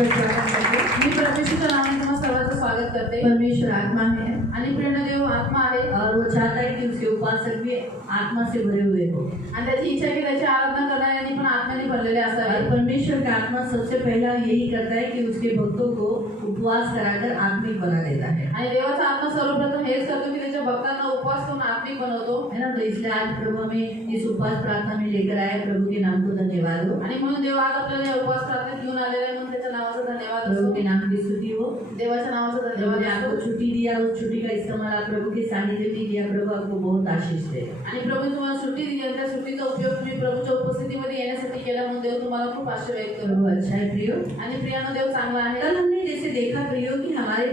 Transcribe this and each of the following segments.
आपका स्वागत करते. मी परमेश्वरच्या नावाने तुम्हा सर्वांचं स्वागत करते. परमेश्वर आत्मा है आणि प्रेरणादेव आत्मा आहे और वो चाहता है कि उसके उपासक भी आत्मा से भरे हुए हो. आणि त्याची इच्छा आहे की त्याची आराधना करणाऱ्यांनी पण आत्म्याने भरलेले असावे. और परमेश्वर का आत्मा सबसे पहला यही करता है कि उसके भक्तों को उपवास कराकर आत्मिक बना देता है. आणि देवाचा आत्मा सर्वप्रथम हेच करतो की त्याच्या भक्तांना उपवास करून आत्मिक बनवतो. है ना. तो इसलिए आज प्रभु हमें इस उपवास प्रार्थना में लेकर आए. प्रभु के नाम को धन्यवाद हो. आणि म्हणून देव आज आपल्याला उपवास प्रार्थनेत घेऊन आलेला आहे म्हणून त्याच्या नावाचा धन्यवाद प्रभु असो. के नाम की स्तुति हो. देवाच्या नावाचा प्रभु धन्यवाद ने आपको असो. छुट्टी दिया, उस छुट्टी का इस्तेमाल आप प्रभु के सानिध्य में किया. प्रभु आपको बहुत आशीष दे. आणि प्रभू तुम्हाला सुट्टी दिली आणि त्या सुट्टीचा उपयोग तुम्ही प्रभूच्या उपस्थितीमध्ये येण्यासाठी केला म्हणून देव तुम्हाला खूप आशीर्वाद करो. प्रभु अच्छा है प्रियो. आणि प्रियानो देव चांगला आहे. कल हमने जैसे देखा प्रियो कि हमारा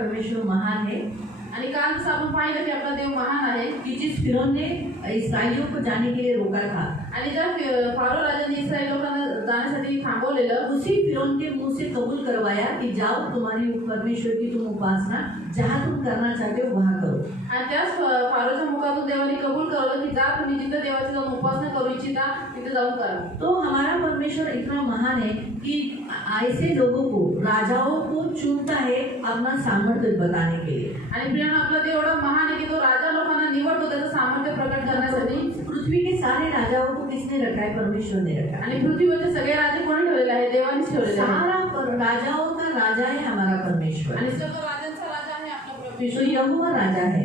परमेश्वर महान है. आणि काल जसं आपण पाहिलं की आपला देव महान आहे कि जिस फिरौन ने इस्राएलियों को जाने के लिए रोका था, आणि ज्या फारो राजाने इस्रायल लोकांना जाण्यासाठी थांबवलेलं उसी फिरौन के मुंह से कबूल करवाया कि जाओ तुम्हारी परमेश्वर की तुम उपासना जहाँ तुम करना चाहते हो वहाँ करो. आणि त्याच फारोच्या मुखातून देवाने कबूल करवलं की जा तुम्ही जिथं देवाची जाऊन उपासना करू इच्छिता तिथे जाऊन करा. तो हमारा परमेश्वर इतना महान है कि ऐसे लोगों को, राजाओं को चुनता है अपना सामर्थ्य बताने के लिए. आणि प्रियानं आपला देव एवढा महान आहे की तो राजा लोकांना निवडतो त्याचं सामर्थ्य प्रकट करण्यासाठी. पृथ्वी के सारे राजाओं को किसने रखा है? परमेश्वर ने रखा है. आणि पृथ्वीवरचे सगळे राजे कोणी ठेवलेले आहे? देवानेच ठेवलेले आहे. सारा राजाओं का राजा है हमारा परमेश्वर. आणि सर्व राजांचा राजा आहे आपला तो परमेश्वर. यहोवा राजा है.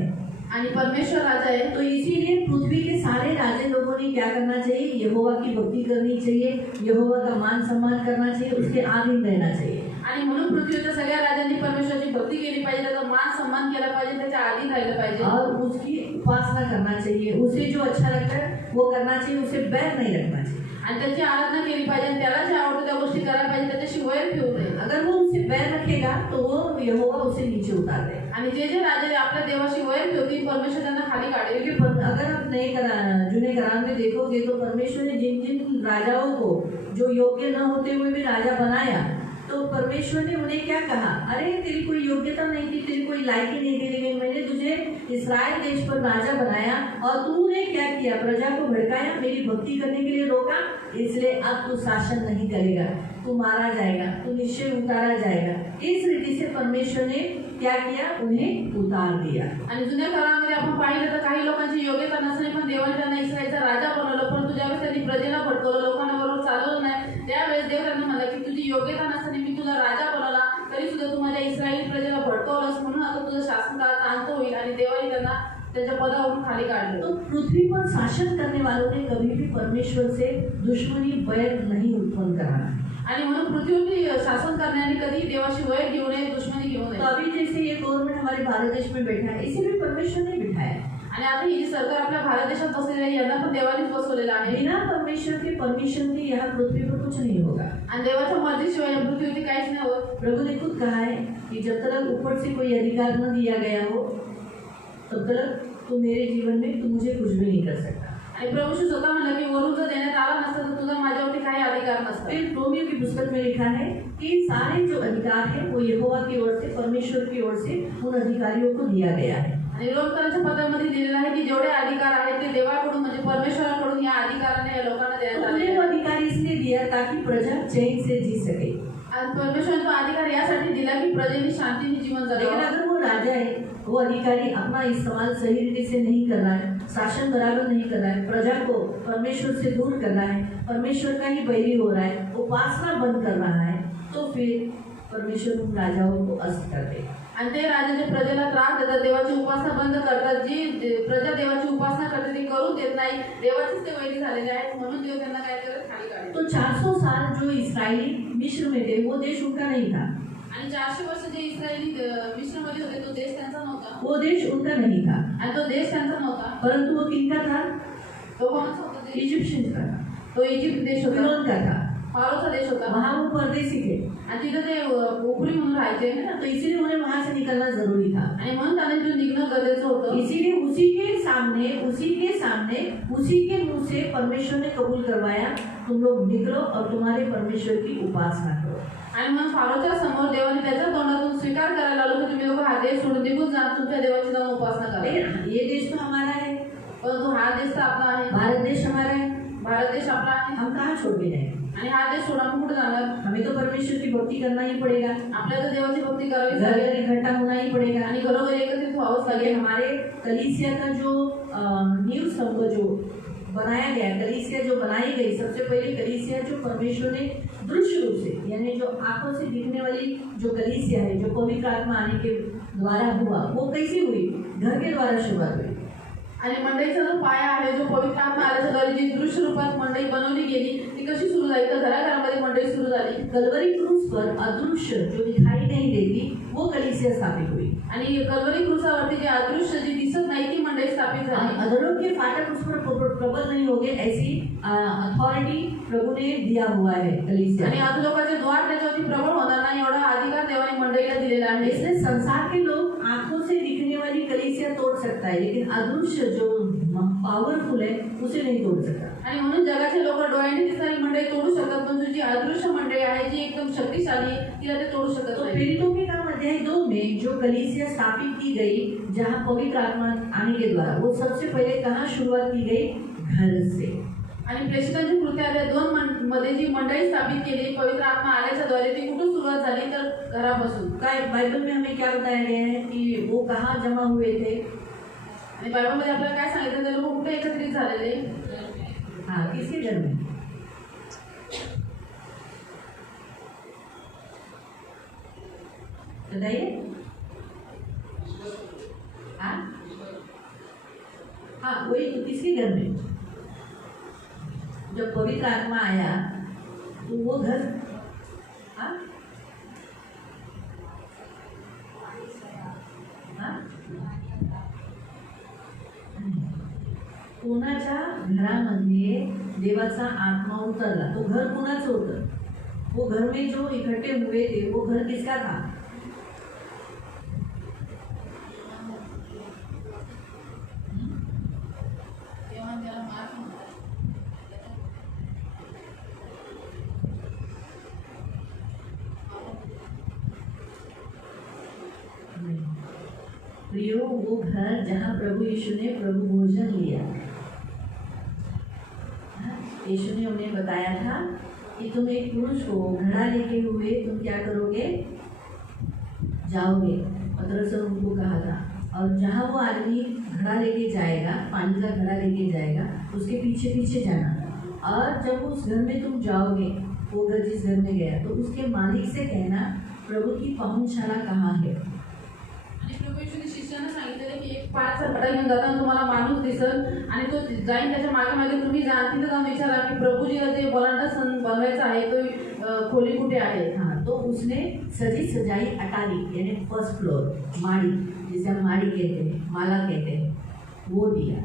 आणि परमेश्वर राजा आहे. तो इसीलिए पृथ्वी के सारे राजे लोगों ने क्या करना चाहिए? यहोवा की भक्ति करनी चाहिए, यहोवा का मान सम्मान करना चाहिए, उसके अधीन रहना चाहिए. आणि म्हणून पृथ्वीच्या सगळ्या राजांनी परमेश्वराची भक्ती केली पाहिजे, त्याचा मान सन्मान केला पाहिजे, त्याच्या अधीन राहिलं पाहिजे और उसकी उपासना करना चाहिए. उसे जो अच्छा लगता है वो करना चाहिए, उसे बैर नहीं रखना चाहिए. आणि त्याची आराधना केली पाहिजे आणि त्याला जे आवडतं त्या गोष्टी करायला पाहिजे, त्याच्याशी वैर ठेवू नये. अगर वो उनसे बैर रखेगा तो वो यहोवा उसे नीचे उतार देगा. आणि जे राजे आपल्या देवाशी वैर ठेवतील परमेश्वर त्यांना खाली काढेल. क्योंकि अगर आप जुने करार में देखोगे तो परमेश्वर ने जिन जिन राजाओं को जो योग्य न होते हुए भी राजा बनाया, तो परमेश्वर ने उन्हें क्या कहा? अरे तेरी कोई योग्यता नहीं थी, तेरी कोई लायकी नहीं थी, लेकिन मैंने तुझे इस्राएल देश पर राजा बनाया और तूने क्या किया? प्रजा को भड़काया, मेरी भक्ति करने के लिए रोका, इसलिए अब तू शासन नहीं करेगा, तू मारा जाएगा, तू निश्चय उतारा जाएगा. इस रीति से परमेश्वर ने क्या किया? उन्हें उतार दिया. आणि जुन्या काळामध्ये आपण पाहिलं तर काही लोकांची योग्यता नसणे पण देवाने त्यांना इस्रायलचा राजा बनवलं, परंतु ज्यावेळेस त्यांनी प्रजेला भडकवलं, लोकांना बरोबर चालवलं नाही, त्यावेळेस देव त्यांना म्हणला की तुझी योग्यता नसताना मी तुला राजा बनवला, तरी सुद्धा तू माझ्या इस्रायली प्रजेला भडकवलंस, म्हणून आता तुझं शासनकाळाचा अंत होईल. आणि देवाने त्यांना त्यांच्या पदावरून खाली काढलं. तो पृथ्वी पर शासन करने वालों ने कभी भी परमेश्वर से दुश्मनी, बैर नहीं उत्पन्न कराना. आणि म्हणून पृथ्वीवरती शासन करण्याने कधी देवाशी वैर घेऊ नये, दुश्मनी घेऊ तो नये. अभी जैसे ये गवर्नमेंट हमारे भारत देश में बैठा है, इसे भी परमेश्वर ने बिठाया. आणि आता ही जी सरकार आपल्या भारत देशात बसलेली आहे यांना पण देवानेच बसवलेलं आहे. बिना परमेश्वर के परमिशन के यहाँ पृथ्वी पर कुछ नहीं होगा. आणि देवाच्या मर्जीशिवाय या पृथ्वीवरती काहीच नाही होत. प्रभु ने खुद कहा है कि जब तक ऊपर से कोई अधिकार न दिया गया हो तब तक तो मेरे जीवन में तू मुझे कुछ भी नहीं कर सकता. आणि प्रभू स्वतः म्हणलं की वरून जर देण्यात आला नसता तर तुझा माझ्यावरती काही अधिकार नसता. फिर रोमियो की पुस्तक में लिखा है कि सारे जो अधिकार है वो यहोवा की ओर से, परमेश्वर की ओर से उन अधिकारियों को दिया गया है. आणि रोमकरांच्या पत्रामध्ये दिलेलं आहे की जेवढे अधिकार आहेत ते देवाकडून म्हणजे परमेश्वराकडून या अधिकाराने या लोकांना देण्यात आले. उन्हें वो अधिकार इसलिए दिया ताकि प्रजा चैन से जी सके. आणि परमेश्वराने तो अधिकार यासाठी दिला की प्रजेने शांतीने जीवन लेकिन जगावं. अगर वो राजा है, वो अधिकारी अपना इस्तेमाल सही रीति से नहीं कर रहा है, शासन बराबर नहीं कर रहा है, प्रजा को परमेश्वर से दूर कर रहा है, परमेश्वर का ही बैरी हो रहा है, उपासना बंद कर रहा है, तो फिर परमेश्वर उन राजाओं को अस्त कर देगा. आणि ते राजा जे प्रजेला त्रास देतात, देवाची उपासना बंद करतात, जी प्रजा देवाची उपासना करते ती करू देत नाही, देवाचेच ते वैरी झालेले आहेत, म्हणून देव त्यांना काय करत खाली काढेल. तो 400 साल जो इसराइली मिस्र में थे वो देश उनका नहीं था. आणि 400 वर्ष जे इस्रायली मिस्रमध्ये होते तो देश त्यांचा नव्हता. वो देश उनका नहीं था. आणि तो देश त्यांचा नव्हता. परंतु वो किनका था? तो कोणाचा होता देश? इजिप्शियन का था, तो इजिप्त देश होता, फिरौन का था. फारोचा देश होता. वहाँ वो परदेसी थे. आणि तिथं ते उपरी म्हणून राहायचे है ना. तो इसीलिए उन्हें वहाँ से निकलना जरूरी था. आणि म्हणून त्याने जो निघणं गरजेचं होतं. इसीलिए उसी के सामने उसी के मुंह से परमेश्वर ने कबूल करवाया, तुम लोग निकलो और तुम्हारे परमेश्वर की उपासना करो. आणि मग फारोच्या समोर देवाने त्याच्या तोंडातून स्वीकार करायला लावलं की तुम्ही लोक हा देश सोडून निघून जा, तुमच्या देवाची जाऊन उपासना करा. ये देश तो हमारा है, परंतु हा देश तर आपला आहे, भारत देश हमारा है, भारत देश आपला आहे. हम कहाँ छोड़ के जाएंगे? आणि हा देश सोडून आपण कुठे जाणार? हमें तो परमेश्वर की भक्ति करना ही पड़ेगा, आपल्याला तर देवाची भक्ती करावी घर लागेल घर इकट्ठा होना ही पड़ेगा। आणि घरोघरी एकत्रित व्हावंच ये लागेल। हमारे कलीसिया का जो नींव स्तंभ जो बनाया गया, कलीसिया जो बनाई गई, सबसे पहले कलीसिया जो परमेश्वर ने दृश्य रूप से, यानी जो आंखों से दिखने वाली जो कलीसिया है, जो पवित्र आत्मा आने के द्वारा हुआ, वो कैसी हुई? घर के द्वारा शुरुआत हुई। आणि मंडईचा जो पाया आहे, जो पवित्र आत्मा आल्याच्या द्वारे जी दृश्य रूपात मंडई बनवली गेली, ती कशी सुरू झाली? तर घराघरामध्ये मंडई सुरू झाली। कलवरी क्रूस पर अदृश्य जो दिखाई नहीं देती वो कलीसिया स्थापित हुई, आणि कल्वरी क्रूसावरती जी अदृश्य जी दिसत नाही ती मंडई स्थापित झाली। अधरों के फाटक उस पर प्रबल नहीं हो गए, ऐसी अथॉरिटी प्रभु ने दिया हुआ है कलीसिया। आणि अधोलोकाचे द्वार त्याच्यावरती प्रबळ होणार नाही एवढा अधिकार देवाने मंडईला दिलेला आहे। इसलिए संसार के लोग आंखों से दिखने वाली कलीसिया तोड़ सकता है, लेकिन अदृश्य जो पावरफुल है उसे नहीं तोड़ सकता। आणि म्हणून जगाचे लोक डोळ्याने दिसणारी मंडई तोडू शकतात, पण जी अदृश्य मंडई आहे जी एकदम शक्तिशाली आहे तिला ते तोडू शकत तो नाही। प्रेरितों के काम अध्याय 2 में जो कलीसिया स्थापित की गई, जहाँ पवित्र आत्मा आने के द्वारा, वो सबसे पहले कहाँ शुरुआत की गई? घर से। आणि प्रेषितांची कृत्यालय 2 मध्ये जी मंडई स्थापित केली पवित्र आत्मा आल्याच्या द्वारे, ती कुठून सुरुवात झाली? तर घरापासून। काय बाइबल में हमें क्या बताया गया है कि वो कहाँ जमा हुए थे? आणि बायबलमध्ये आपल्याला काय सांगितलं? ते लोक कुठे एकत्रित झालेले? हाँ, किसके घर में? बताइए। हाँ हाँ, वही तो, किसके घर में? जब पवित्र आत्मा आया तो वो घर, हाँ हाँ, कोणाच्या घरामध्ये देवाचा आत्मा उतरला तो घर कोणाचं होतं? वो घर में जो इकट्ठे हुए थे वो घर किसका था? प्रियो, वो घर जहाँ प्रभु यीशु ने प्रभु भोजन लिया, यीशु ने उन्हें बताया था कि तुम एक पुरुष को घड़ा लेके हुए तुम क्या करोगे? जाओगे। पतरस ने उनको कहा था, और जहाँ वो आदमी घड़ा लेके जाएगा, पानी का घड़ा लेके जाएगा, उसके पीछे पीछे जाना। और जब उस घर में तुम जाओगे, वो घर जिस घर में गया, तो उसके मालिक से कहना प्रभु की पाहुणशाला कहाँ है। आणि प्रभू येशूने शिष्यांना सांगितलेलं की एक पाण्याचा घडा घेऊन जाताना तुम्हाला माणूस दिसल आणि तो जाईन त्याच्या मागे मागे तुम्ही जा, तिथे जाऊन विचारा की प्रभूजीला जे वरांडा बनवायचा आहे तो खोली कुठे आहे। हाँ, तो उसने सजी सजाई अटारी यानी फर्स्ट फ्लोर, माड़ी, जिसे हम माड़ी कहते हैं, माला कहते हैं, वो दिया।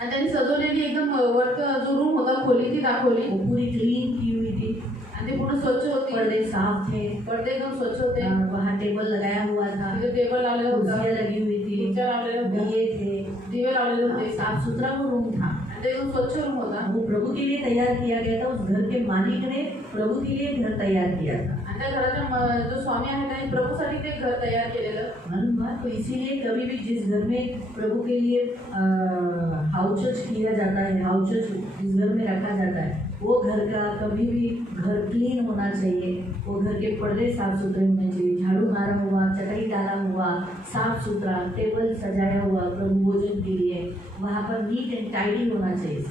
आणि त्यांनी सजवलेली एकदम वर्क जो रूम होता खोली ती दाखवली। वो पूरी क्लीन की हुई थी, आणि ते पूर्ण स्वच्छ होती, पर्दे साफ थे, पडदे एकदम स्वच्छ होते, वहाँ टेबल लगाया हुआ था, तिथे टेबल लावलेला होता, कुर्सियाँ लगी हुई थी, खुर्च्या लावलेल्या होत्या, दिए थे, दिवे लावलेले होते, साफ सुथरा वो रूम था। आणि ते एकदम स्वच्छ रूम होता। वो प्रभु के लिए तैयार किया गया था। उस घर के मालिक ने प्रभु के लिए घर तैयार किया था। आणि त्या घराच्या जो स्वामी आहे त्याने प्रभूसाठी ते घर तयार केलेलं। मालूम बात, तो इसीलिए कभी भी जिस घर में प्रभु के लिए हाउस चर्च किया जाता है, हाउस चर्च जिस घर में रखा जाता है, वो घर का कभी भी घर क्लीन होना चाहिए, वो घर के पर्दे साफ सुथरे होने चाहिए, झाड़ू मारा हुआ, चटाई डाला हुआ, साफ सुथरा, टेबल सजाया हुआ प्रभु भोजन के लिए, वहाँ पर नीट एंड टाइडी होना चाहिए।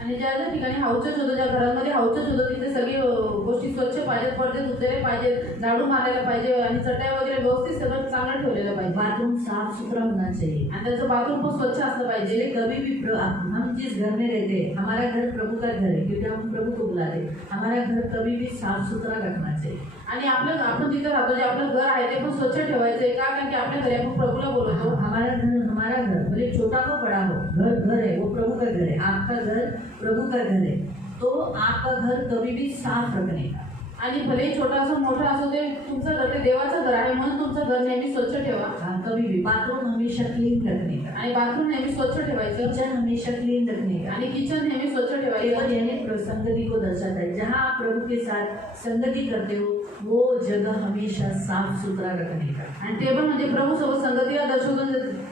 आणि ज्या ज्या ठिकाणी हाऊसच होतं, ज्या घरांमध्ये हाऊसच होतं, तिथे सगळी गोष्टी स्वच्छ पाहिजेत, पडदे धुतलेले पाहिजेत, झाडू मारायला पाहिजे आणि चटया वगैरे व्यवस्थित सगळं चांगलं ठेवलेलं पाहिजे। बाथरूम साफ सुथरा होना चाहिए आणि त्याचं बाथरूम पण स्वच्छ असलं पाहिजे। इसलिए कभी भी हम जिस घर में रहते हैं, हमारा घर प्रभु का घर है, क्योंकि हम प्रभु को बुलाते हैं, हमारा घर कभी भी साफ सुथरा रखना चाहिए। आणि आपण जिथे राहतो, जे आपलं घर आहे ते पण स्वच्छ ठेवायचंय का? कारण की आपल्या घरी आपण प्रभूला बोलवतो। हमारा घर भले छोटा हो बड़ा हो, घर है, वो प्रभु का घर है, आपका घर प्रभु का घर है, तो आपका घर कभी भी साफ रखने का। आणि भले छोटा असो मोठा असो, ते तुमचं घर ते देवाचं घर आहे, म्हणून तुमचं घर नेहमी स्वच्छ ठेवा। कभी भी बाथरूम हमेशा क्लीन रखने का, आणि बाथरूम नेहमी स्वच्छ ठेवायचं, किचन हमेशा क्लीन रखने का, आणि किचन नेहमी स्वच्छ ठेवायचं। टेबल यानी संगति को दर्शाता है, जहाँ आप प्रभु के साथ संगति करते हो वो जगह हमेशा साफ सुथरा रखने का। आणि टेबल म्हणजे प्रभू सोबत संगतीला दर्शवतो,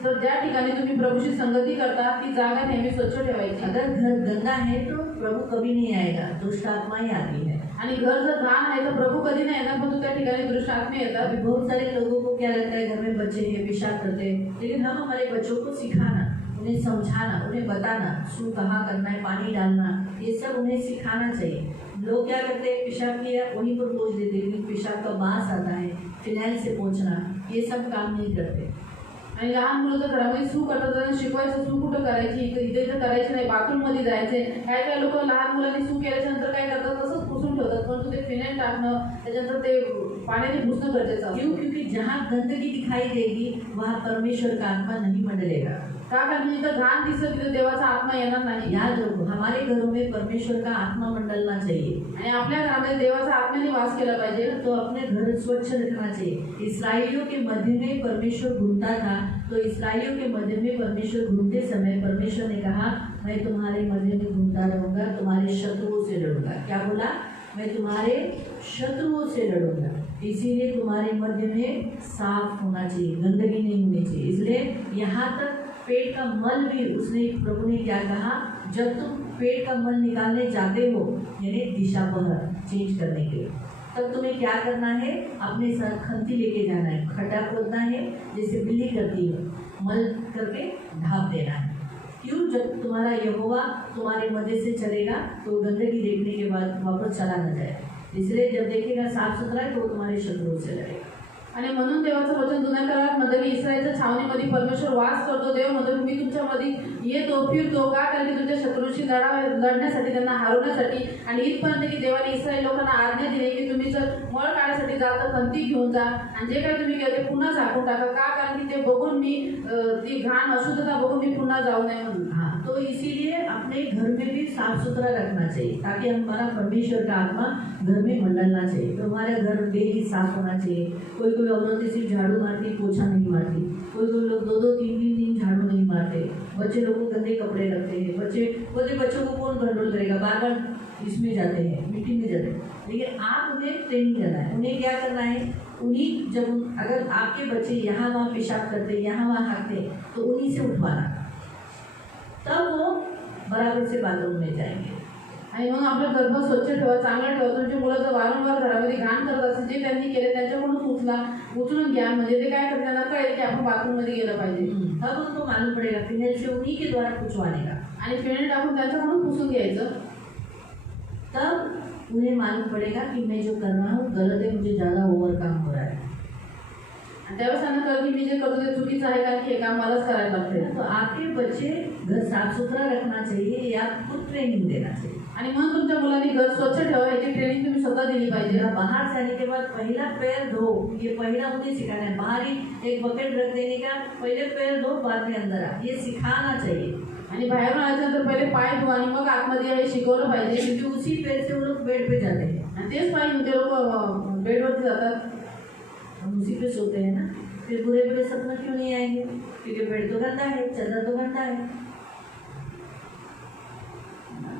तर ज्या ठिकाणी तुम्ही प्रभूशी संगती करता ती जागा नेहमी स्वच्छ ठेवायची। अगर घर गंदा है तो प्रभु कभी नहीं आएगा, दुष्ट आत्माएं आती है। आणि घर जर घाण आहे तर प्रभु कधी नाही येणार, पण तू त्या ठिकाणी दुष्ट आत्मे येतात. अभी बहुत सारे लोगों को क्या लगता है घर में बच्चे हैं पेशाब करते हैं, लेकिन हम हमारे बच्चों को सिखाना, उन्हें समझाना, उन्हें बताना शू कहाँ करना है, पानी डालना, ये सब उन्हें सिखाना चाहिए. लोग क्या करते हैं, पेशाब किया वहीं पर पोंछ देते, लेकिन पेशाब का बास आता है, फिनाइल से पोंछना, ये सब काम नहीं करते. आणि लहान मुलं तर घरामध्ये सू करतात, त्यांना शिकवायचं सू कुठं करायची, इथे इथं करायची नाही, बाथरूम मध्ये जायचे. काय काय लोक लहान मुलांनी सू केल्याच्या नंतर काय करतात, तसंच पुसून ठेवतात, परंतु ते फिनाइल टाकणं, त्याच्यानंतर ते पाण्याने पुसणं गरजेचं असतं. क्यों? क्योंकि जहाँ गंदगी दिखाई देगी वहाँ परमेश्वर का आत्मा नहीं मंडलेगा. का कारण जिथं घाण दिसत तिथं देवाचा आत्मा येणार नाही. याद रखो, हमारे घरों में परमेश्वर का आत्मा मंडलना चाहिए. आणि आपल्या घरामध्ये देवाचा आत्म्याने वास केला पाहिजे. तो अपने घर स्वच्छ रखना चाहिए. इसराइलियों के मध्य में परमेश्वर घूमता था, तो इसराइलियों के मध्य में परमेश्वर घूमते समय परमेश्वर ने कहा, मैं तुम्हारे मध्य में घूमता रहूंगा, तुम्हारे शत्रुओं से लड़ूंगा. क्या बोला? मैं तुम्हारे शत्रुओं से लड़ूंगा. इसीलिए तुम्हारे मध्य में साफ होना चाहिए, गंदगी नहीं होनी चाहिए. इसलिए यहाँ तक पेट का मल भी उसने, प्रभु ने क्या कहा, जब तुम पेट का मल निकालने जाते हो, यानी दिशा पहर चेंज करने के लिए, तब तुम्हें क्या करना है, अपने साथ खंती लेके जाना है, खड्डा खोदना है, जैसे बिल्ली करती है, मल करके ढाप देना है. क्यों? जब तुम्हारा यहोवा तुम्हारे मध्य से चलेगा तो गंदगी देखने के बाद वापस चला न जाए. इसलिए जब देखेगा साफ सुथरा है तो वो तुम्हारे शत्रुओं से लड़ेगा. आणि म्हणून देवाचं वचन जुन्या करारात म्हणतं की इस्रायलच्या छावणीमध्ये परमेश्वर वास करतो. देव म्हणतो की मी तुमच्यामध्ये येतो, फिरतो. का? कारण की तुमच्या शत्रूशी लढण्यासाठी, त्यांना हरवण्यासाठी. आणि इथपर्यंत की देवाने इस्रायल लोकांना आज्ञा दिली की तुम्ही जर मळ काढण्यासाठी जाल तर खंती घेऊन जा, आणि जे काही तुम्ही केलं ते पुन्हा झाकून टाका. का? कारण की ते बघून मी ती घाण अशुद्धता बघून मी पुन्हा जाऊ नये म्हणून. हाँ, तो इसीलिए अपने घर में भी साफ सुथरा रखना चाहिए, ताकि हमारा परमेश्वर का आत्मा घर में मंडलना चाहिए. तो हमारा घर डेली साफ होना चाहिए. कोई कोई औरतें सिर्फ झाड़ू मारती, पोछा नहीं मारती. कोई कोई लोग 2-2, 3-3 दिन झाड़ू नहीं मारते. बच्चे लोग को गंदे कपड़े रखते हैं. बच्चों को कौन कंट्रोल करेगा? बार बार इसमें जाते हैं, मीटिंग में जाते हैं. लेकिन आप उन्हें ट्रेनिंग करना है. उन्हें क्या करना है, उन्हीं जब अगर आपके बच्चे यहाँ वहाँ पेशाब करते, यहाँ वहाँ हाँकते, तो उन्हीं से उठवाना, तब वो बराबर से बाथरूम में जाएंगे. आणि मग आपलं घर स्वच्छ ठेवा, चांगलं ठेवा. तुमची मुलं जर वारंवार घरामध्ये घाण करत असेल, जे त्यांनी केले त्यांच्याकडूनच उचलून घ्या, म्हणजे ते काय करतात त्यांना कळेल की आपण बाथरूममध्ये गेलं पाहिजे. तब उनको मालूम पड़ेगा, फिनाइल से उन्हीं के द्वारा पुछवाने का. आणि फिनाइल टाकून त्यांच्याकडून पुसून घ्यायचं. तब उन्हें मालूम पड़ेगा कि मैं जो कर रहा हूँ गलत है, मुझे ज़्यादा ओवर काम हो रहा है. आणि त्यावेळेस त्यांना कळलं की मी जे करतो ते चुकीचं आहे, कारण की हे काम मलाच करायला लागते. तो आपके बच्चे घर साफ सुथरा रखना चाहिए, ये आप खुद ट्रेनिंग देना चाहिए. आणि म्हणून तुमच्या मुलांनी घर स्वच्छ ठेवा, याची ट्रेनिंग तुम्ही स्वतः दिली पाहिजे. जरा बाहर से आने के बाद पहला पैर धो, ये पहला मुझे सिखाना है. बाहर ही एक बकेट रख देने का, पहले पैर धो बाद में अंदर आ, ये सिखाना चाहिए. आणि बाहेरून आल्यानंतर पहिले पाय धुवा आणि मग आतमध्ये हे शिकवलं पाहिजे. क्योंकि उसी पैर से वो लोग बेड पे जाते हैं, आणि तेच पाय घेऊन ते लोक बेडवरती जातात. हम उसी पे सोते हैं ना. फिर बुरे बुरे सपने क्यों नहीं आएंगे? क्योंकि बेड तो गंदा है, चादर तो गंदा है.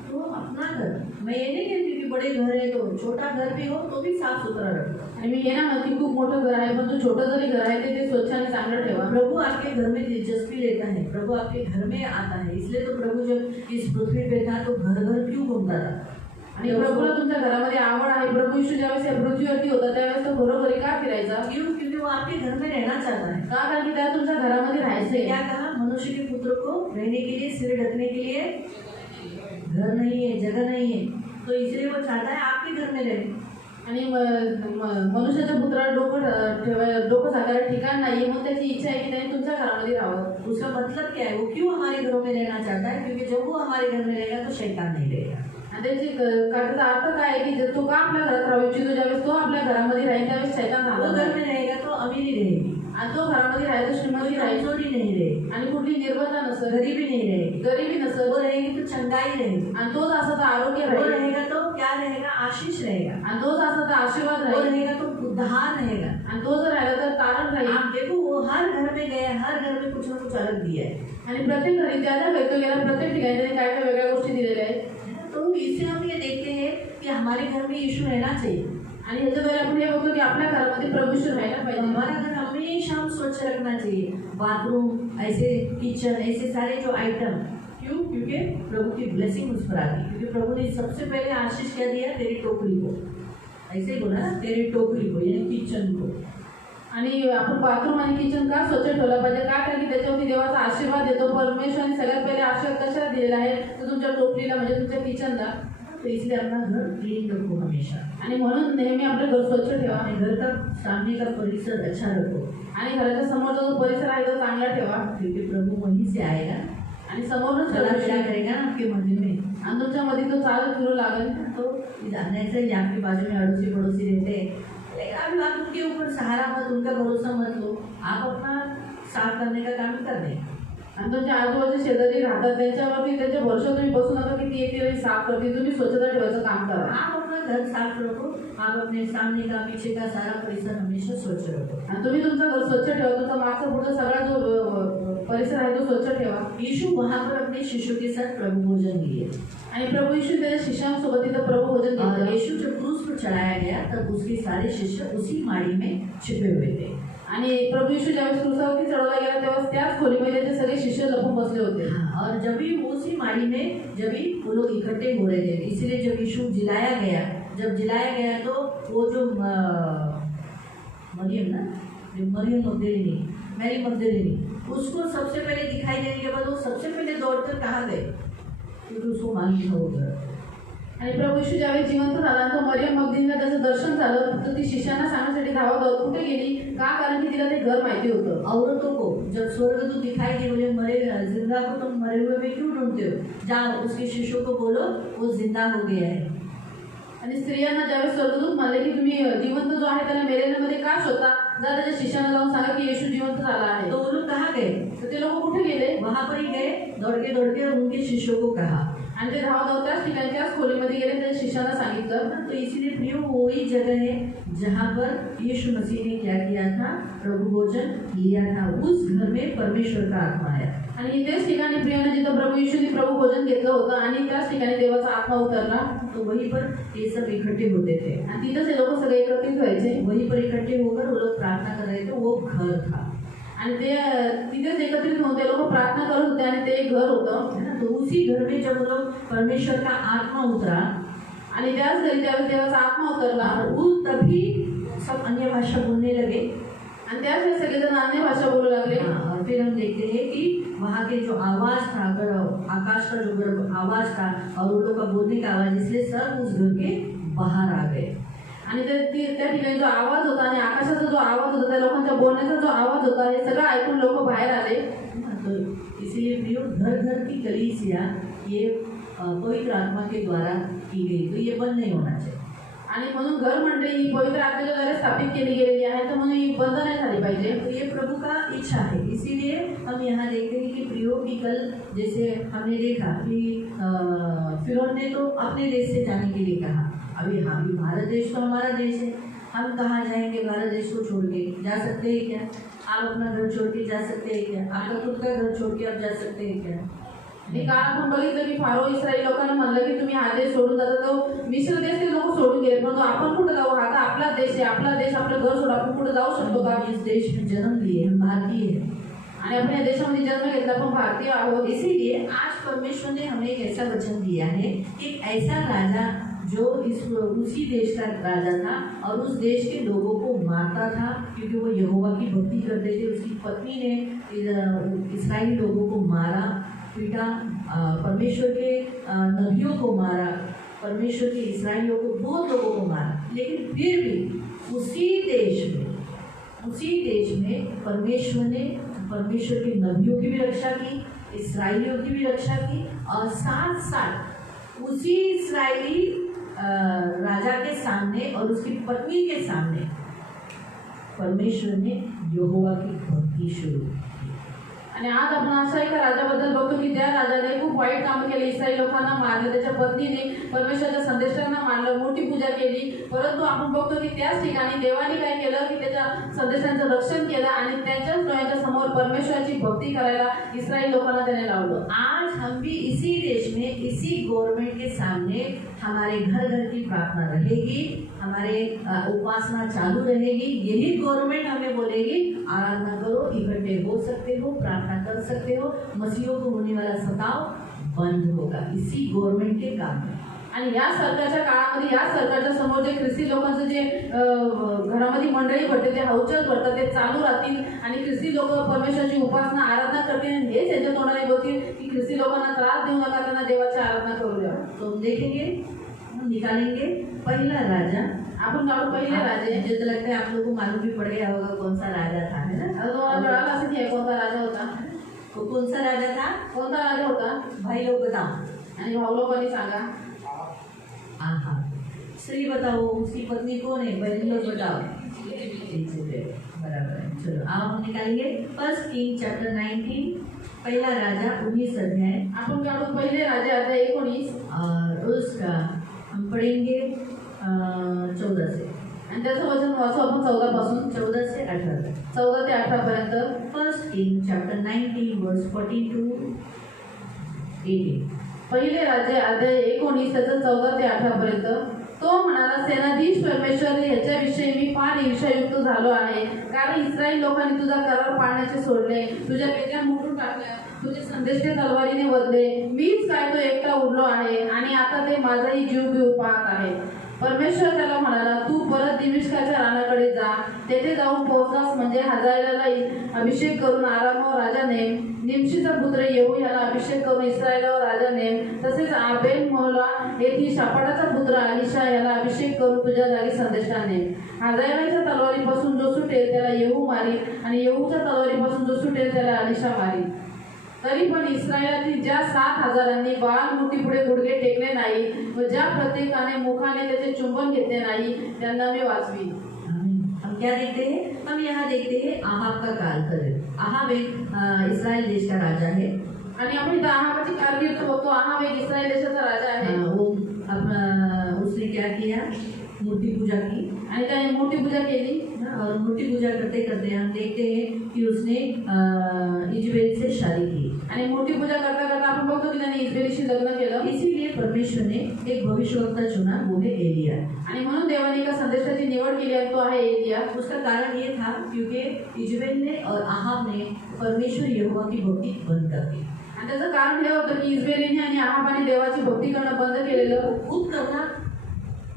तो अपना घर, मैं ये नहीं कहती कि बड़े घर है तो छोटा घर भी हो तो भी साफ सुथरा रखो. आणि मी हे ना म्हणते खूप मोठं घर आहे, पण तू छोटं जरी घर आहे ते स्वच्छ आणि चांगलं ठेवा. प्रभु आपके घर में दिलचस्पी लेता है, प्रभु आपके घर में आता है. इसलिए तो प्रभु जब इस पृथ्वी पे था तो घर घर क्यों घूमता था? आणि प्रभूला तुमच्या घरामध्ये आवड आहे. प्रभू यीशु ज्यावेळेस या पृथ्वीवरती होता त्यावेळेस तो घरोघरी का फिरायचा? क्यों? क्योंकि वो आपके घर में रहना चाहता है. का? कारण की त्याला तुमच्या घरामध्ये राहायचंय. क्या कहा? मनुष्य के पुत्र को रहने के लिए, सिर ढकने के लिए घर नहीं है, जगह नहीं है, तो इसलिए वो चाहता है आपके घर में रहे. आणि मनुष्याच्या पुत्राला डोकं झाकायला ठिकाण नाही, मग त्याची इच्छा आहे की त्याने तुमच्या घरामध्ये राहावं. उसका मतलब क्या है? वो क्यों हमारे घरों में रहना चाहता है? क्योंकि जब वो हमारे घर में रहेगा तो शैतान नहीं रहेगा. आणि त्याची त्याचा अर्थ काय आहे की तो का आपल्या घरात राहू इच्छितो? ज्यावेळेस तो आपल्या घरामध्ये राहील त्यावेळेस शैतान वो राहणार. घर में रहेगा तो अमीरी रहेगी, आणि तो घरामध्ये राहायचं श्रीमंती राहील, कमजोरी नहीं रहेगी, आणि कुठली निर्बंध नसेल, गरीबी नहीं रहेगी. गरिबी नसेल, वो रहेगी तो चंगाई रहेगी. आणि तोच असा तर आरोग्य वो राहील, रहेगा तो क्या रहेगा? आशीष रहेगा. आणि तोच असा तर आशीर्वाद वो राहील, रहेगा तो उद्धार रहेगा. आणि तो जर राहिला तर तारण राहील. आप देखो वो हर घर में गया, हर घर में कुछ ना कुछ अलग दिया है. आणि प्रत्येक घरी ज्या ज्या व्यक्ती गेला प्रत्येक ठिकाणी त्याने काय काय वेगळ्या गोष्टी दिलेल्या आहेत. तो इससे हम ये देखते हैं कि हमारे घर में यीशु रहना चाहिए. आणि ह्याच्याद्वारे आपण हे बघतो की आपल्या घरामध्ये प्रभू यीशु राहायला पाहिजे. हमारा घर हमेशा हम स्वच्छ रखना चाहिए. बाथरूम, ऐसे किचन, ऐसे सारे जो आइटम, क्यों? क्योंकि प्रभु की ब्लेसिंग उस पर आ गई, क्योंकि प्रभु ने सबसे पहले आशीष क्या दिया? तेरी टोकरी को, ऐसे ही बोला ना, तेरी टोकरी को यानी किचन को। आणि आपण बाथरूम आणि किचन का स्वच्छ ठेवलं पाहिजे? का? कारण की त्याच्यावरती देवाचा आशीर्वाद येतो. परमेश्वराने सगळ्यात पहिले आशीर्वाद कशाला दिलेला आहे? तर तुमच्या टोपलीला म्हणजे तुमच्या किचनला. तो इसलिए अपना घर क्लीन रखो हमेशा, आणि म्हणून नेहमी आपलं घर स्वच्छ ठेवा अपने घर का सामने का परिसर अच्छा रखो, आणि घराच्या समोरचा जो परिसर आहे तो चांगला ठेवा. क्योंकि प्रभु वहीं से आएगा, आणि समोरच चला प्रवेश फिरा करेगा ना आपके मंदिर में। आणि तुमच्यामध्ये तो चालत फिरू लागेल. तो जानने से आपके बाजू में अड़ोसी पड़ोसी रहते हैं, लेकिन अभी आप उनके ऊपर सहारा मत, उनका भरोसा मत लो, आप अपना साफ करने का काम कर दें। आणि तुमच्या आजूबाजूचे शेजारी राहतात त्यांच्यावरती त्यांच्या भरोसा तुम्ही बसू नका की ती येते साफ करते. तुम्ही स्वच्छता ठेवायचं काम करा. आप अपना घर साफ रखो, आप अपने सामने का पीछे का सारा परिसर हमेशा स्वच्छ रखो। आणि तुम्ही तुमचं घर स्वच्छ ठेवा. तुमचा मागचा पुढचा सगळा जो परिसर आहे तो स्वच्छ ठेवा. यीशु वहाँ पर अपने शिष्यों के साथ प्रभु भोजन लिए, आणि प्रभू यीशु त्याच्या शिष्यांसोबत तिथं प्रभू भोजन और घेतलं. यीशु जब क्रूस पर चढ़ाया गया तब उसके सारे शिष्य उसी माड़ी में छिपे हुए थे। आणि प्रभू यीशु ज्यावेळेस क्रूसावरती चढवला गेला तेव्हा त्याच खोलीमध्ये त्याचे सगळे शिष्य लपून बसले होते. और जब भी उसी माड़ी में जब भी वो लोग इकट्ठे हो रहे थे, इसलिए जब यीशु जिलाया गया, जब जिलाया गया तो वो जो मरियम ना, जो मरियम मगदलिनी, मैरी मगदलिनी, उसको सबसे पहले दिखाई देने के बाद वो सबसे पहले दौड़कर कहाँ गए? क्योंकि उसको मालूम था वो घर। आणि प्रभू यीशु ज्यावेळी जिवंत झाला तो मरियम मगदलीला त्याचं दर्शन झालं तर ती शिष्यांना सांगण्यासाठी धावत कुठे गेली? का? कारण की तिला ते घर माहिती होतं. औरतों को जब स्वर्गदूत दिखाई दे बोले मरे जिंदा को तुम मरे हुए में क्यों ढूंढते हो? जाओ उसके शिष्यों को बोलो वो जिंदा हो गया है। आणि स्त्रियांना ज्यावेळेस स्वर्गदूत म्हणले की तुम्ही जिवंत जो आहे त्याला मेलेल्यामध्ये का शोधता? जा त्याच्या शिष्यांना जाऊन सांगा की येशू जिवंत झाला आहे. तो वो लोग कहाँ गए? तर ते लोक कुठे गेले? वहां पर ही गए, दौड़ के और उनके शिष्यों को कहा। आणि ते धावत त्याच ठिकाणी त्याच खोलीमध्ये गेले त्याच्या शिष्यांना सांगितलं. तो इसलिए प्रियो वही जगह है जहाँ पर यीशु मसीह ने क्या किया था? प्रभु भोजन लिया था। उस घर में परमेश्वर का आत्मा आया। आणि तेच ठिकाणी प्रियाने जिथं प्रभू येशूने प्रभु भोजन घेतलं होतं आणि त्याच ठिकाणी देवाचा आत्मा उतरला. तो वहीं पर ये सब इकट्ठे होते थे, आणि तिथंच हे लोक सगळे एकत्रित व्हायचे. वहीं पर इकट्ठे होकर वो लोग प्रार्थना कर रहे थे। वो घर था आणि ते तिथेच एकत्रित होऊन ते लोक प्रार्थना करत होते आणि ते एक घर होतं. है ना। तो उसी घर में जब लोग परमेश्वर का आत्मा उतरा आणि त्याच घरी त्यावेळेस देवाचा आत्मा उतरला और वो तभी सब अन्य भाषा बोलने लगे। आणि त्याच वेळेस सगळेजण अन्य भाषा बोलू लागले. और फिर हम देखते हैं कि वहाँ के जो आवाज था, अगर आकाश का जो आवाज था और उन लोग का बोलने का आवाज, इसलिए सब उस घर के बाहर आ गए। आणि त्या ठिकाणी जो आवाज होता आणि आकाशाचा जो आवाज होता त्या लोकांच्या बोलण्याचा जो आवाज होता हे सगळं ऐकून लोक बाहेर आले. तो इसीलिए प्रियो घर घर की कलीसिया ये पवित्र आत्मा के द्वारा की गई, तो ये बंद नहीं होना चाहिए। आणि म्हणून घर मंडळी ही पवित्र आत्म्याच्या द्वारे स्थापित केली गेलेली आहे, तर म्हणून ही बंद नाही झाली पाहिजे. तो ये प्रभु का इच्छा है। इसीलिए हम यहाँ देखते हैं कि प्रियो की कल जैसे हमने देखा कि फिरौन ने तो अपने देश से जाने के लिए कहा। अभी हाँ, भी भारत देश तो हमारा देश है, हम कहाँ जाएंगे भारत देश को छोड़ के? जा सकते हैं क्या? आप अपना घर छोड़ के जा सकते हैं क्या? आपका खुद का घर छोड़ के आप जा सकते हैं क्या? आणि काल आपण बघितलं की फारो इस्रायल लोकांना म्हणलं की तुम्ही हा देश सोडून जाता. तो मिस्र देश ते लोक सोडून गेले, परंतु आपण कुठे जाऊ? हा तर आपला देश आहे, आपला देश आपलं घर सोडून आपण कुठे जाऊ शकतो का? इस देश में जन्म लिए, हम भारतीय हैं आणि आपण या देशामध्ये जन्म घेतला, पण भारतीय आहोत. इसीलिए आज परमेश्वर ने हमें एक ऐसा वचन दिया है, एक ऐसा राजा जो उसी देश का राजा था और उस देश के लोगों को मारता था क्योंकि वो यहोवा की भक्ति करते थे। उसकी पत्नी ने इस्राएली लोगों को मारा, पीटा, परमेश्वर के नबियों को मारा, परमेश्वर के इस्राएलियों को, बहुत लोगों को मारा। लेकिन फिर भी उसी देश में परमेश्वर के नबियों की भी रक्षा की, इस्राएलियों की भी रक्षा की, और साथ साथ उसी इस्राएली राजा के सामने और उसकी पत्नी के सामने परमेश्वर ने यहोवा की भक्ति शुरू की। आणि आज आपण अशा एका राजाबद्दल बघतो की त्या राजाने खूप वाईट काम केले. इस्रायल लोकांना मारलं, त्याच्या पत्नीने परमेश्वराच्या संदेशांना मारलं, मोठी पूजा केली. परंतु आपण बघतो की त्याच ठिकाणी देवाने काय केलं की त्याच्या संदेशांचं रक्षण केलं आणि त्याच्याच डोळ्याच्या समोर परमेश्वराची भक्ती करायला इस्रायल लोकांना त्याने लावलं. आज हम भी इसी देश में, इसी गवर्नमेंट के सामने हमारे घर घर की प्रार्थना रहेगी, हमारे उपासना चालू रहेगी। यही गवर्नमेंट हमें बोलेगी आराधना करो, इकट्ठे हो सकते हो, प्रार्थना कर सकते हो, मसीहों को होने वाला सताओ, बंद होगा इसी गवर्नमेंट के काम में। आणि या सरकारच्या काळामध्ये या सरकारच्या समोर जे ख्रिस्ती लोकांचं जे घरामध्ये मंडळी भरते, जे हौचल भरतात, ते चालू राहतील आणि ख्रिस्ती लोक परमेश्वराची उपासना आराधना करतील आणि हेच यांच्या तोंडाने बोलतील की ख्रिस्ती लोकांना त्रास देऊ नका, त्यांना देवाची आराधना करू द्या। तो हम देखेंगे, हम निकालेंगे पहला राजा। आपण काढू पहिले राजे। मुझे तो लगता है आप लोगों को मालूम भी पड़ गया होगा कौन सा राजा था, है ना? आता तुम्हाला कळालं असेल की कोणता राजा होता, कौन सा राजा था? कोणता राजा होता? भाई लोग बताओ आणि भाऊ लोकांनी सांगा। आहा, श्री बताओ उसकी पत्नी कौन है? बहन लोग बताओ। बराबर है। चलो अब हम निकालेंगे फर्स्ट किंग चैप्टर 19 पहला राजा 19 अध्याय। आपण काढू पहिले राजे अध्याय 19 और उसका हम पढ़ेंगे 14 से, आणि त्याचं वचन वाचू आपण 14 पासून 14 से 18 तक। 14 ते 18 पर्यंत। फर्स्ट किंग चैप्टर 19 वर्स 14 to 18। पहिले राजे अध्याय 19 त्याचं 14 ते 18 पर्यंत। तो म्हणाला, सेनाधीश परमेश्वर याच्याविषयी मी फार ईर्ष्यायुक्त झालो आहे, कारण इस्रायल लोकांनी तुझा करार पाळण्याचे सोडले, तुझ्या वेद्या मोडून टाकल्या, तुझे संदेशे तलवारीने वधले, मीच काय तो एकटा उरलो आहे आणि आता ते माझाही जीव घेऊ पाहत आहे। परमेश्वर त्याला म्हणाला, तू परत दिमिश्काच्या रानाकडे जा, तेथे जाऊन पोहोचलास म्हणजे हजाएलला अभिषेक करून आरामावर राजा नेम, निमशीचा पुत्र येहू याला अभिषेक करून इस्रायलावर राजा नेम, तसेच आबेल मोहला येथील शापाटाचा पुत्र अलिशा याला अभिषेक करून तुझ्या जागी संदेशा नेम। हजाएलच्या तलवारीपासून जो सुटेल त्याला येहू मारील आणि येहूच्या तलवारीपासून जो सुटेल त्याला अलिशा मारील। तरी पण इस्रायलातील ज्या 7,000 बाल मूर्तीपुढे गुडघे टेकले नाही व ज्या प्रत्येकाने मुखाने त्याचे चुंबन घेतले नाही त्यांना मी वाचवी। हम क्या देखते हैं? हम यहाँ देखते हैं आहाब का कालखंड। आहाब एक इस्राएल देश का राजा है आणि आपण इथं आहाबाची कारकीर्द बघतो। आहाब एक इस्रायल देशाचा राजा आहे। वो अपना उसने क्या किया? मूर्ति पूजा की आणि त्याने मूर्ती पूजा केली और मूर्ति पूजा करते करते हम देखते हैं कि उसने इजबेल से शादी की आणि मूर्ती पूजा करता करता आपण बघतो की त्याने इजबेलीशी लग्न केलं। इसीलिए परमेश्वर ने एक भविष्यवक्ता चुना, वो है एलिया। आणि म्हणून देवाने एका संदेशाची निवड केली आणि तो आहे एलिया। उसका कारण ये था क्योंकि इजबेल ने और आहाब ने परमेश्वर यहोवा की भक्ति बंद कर दी। आणि त्याचं कारण हे होतं की इजबेलीने आणि आहाबाने देवाची भक्ती करणं बंद केलेलं। खुद करना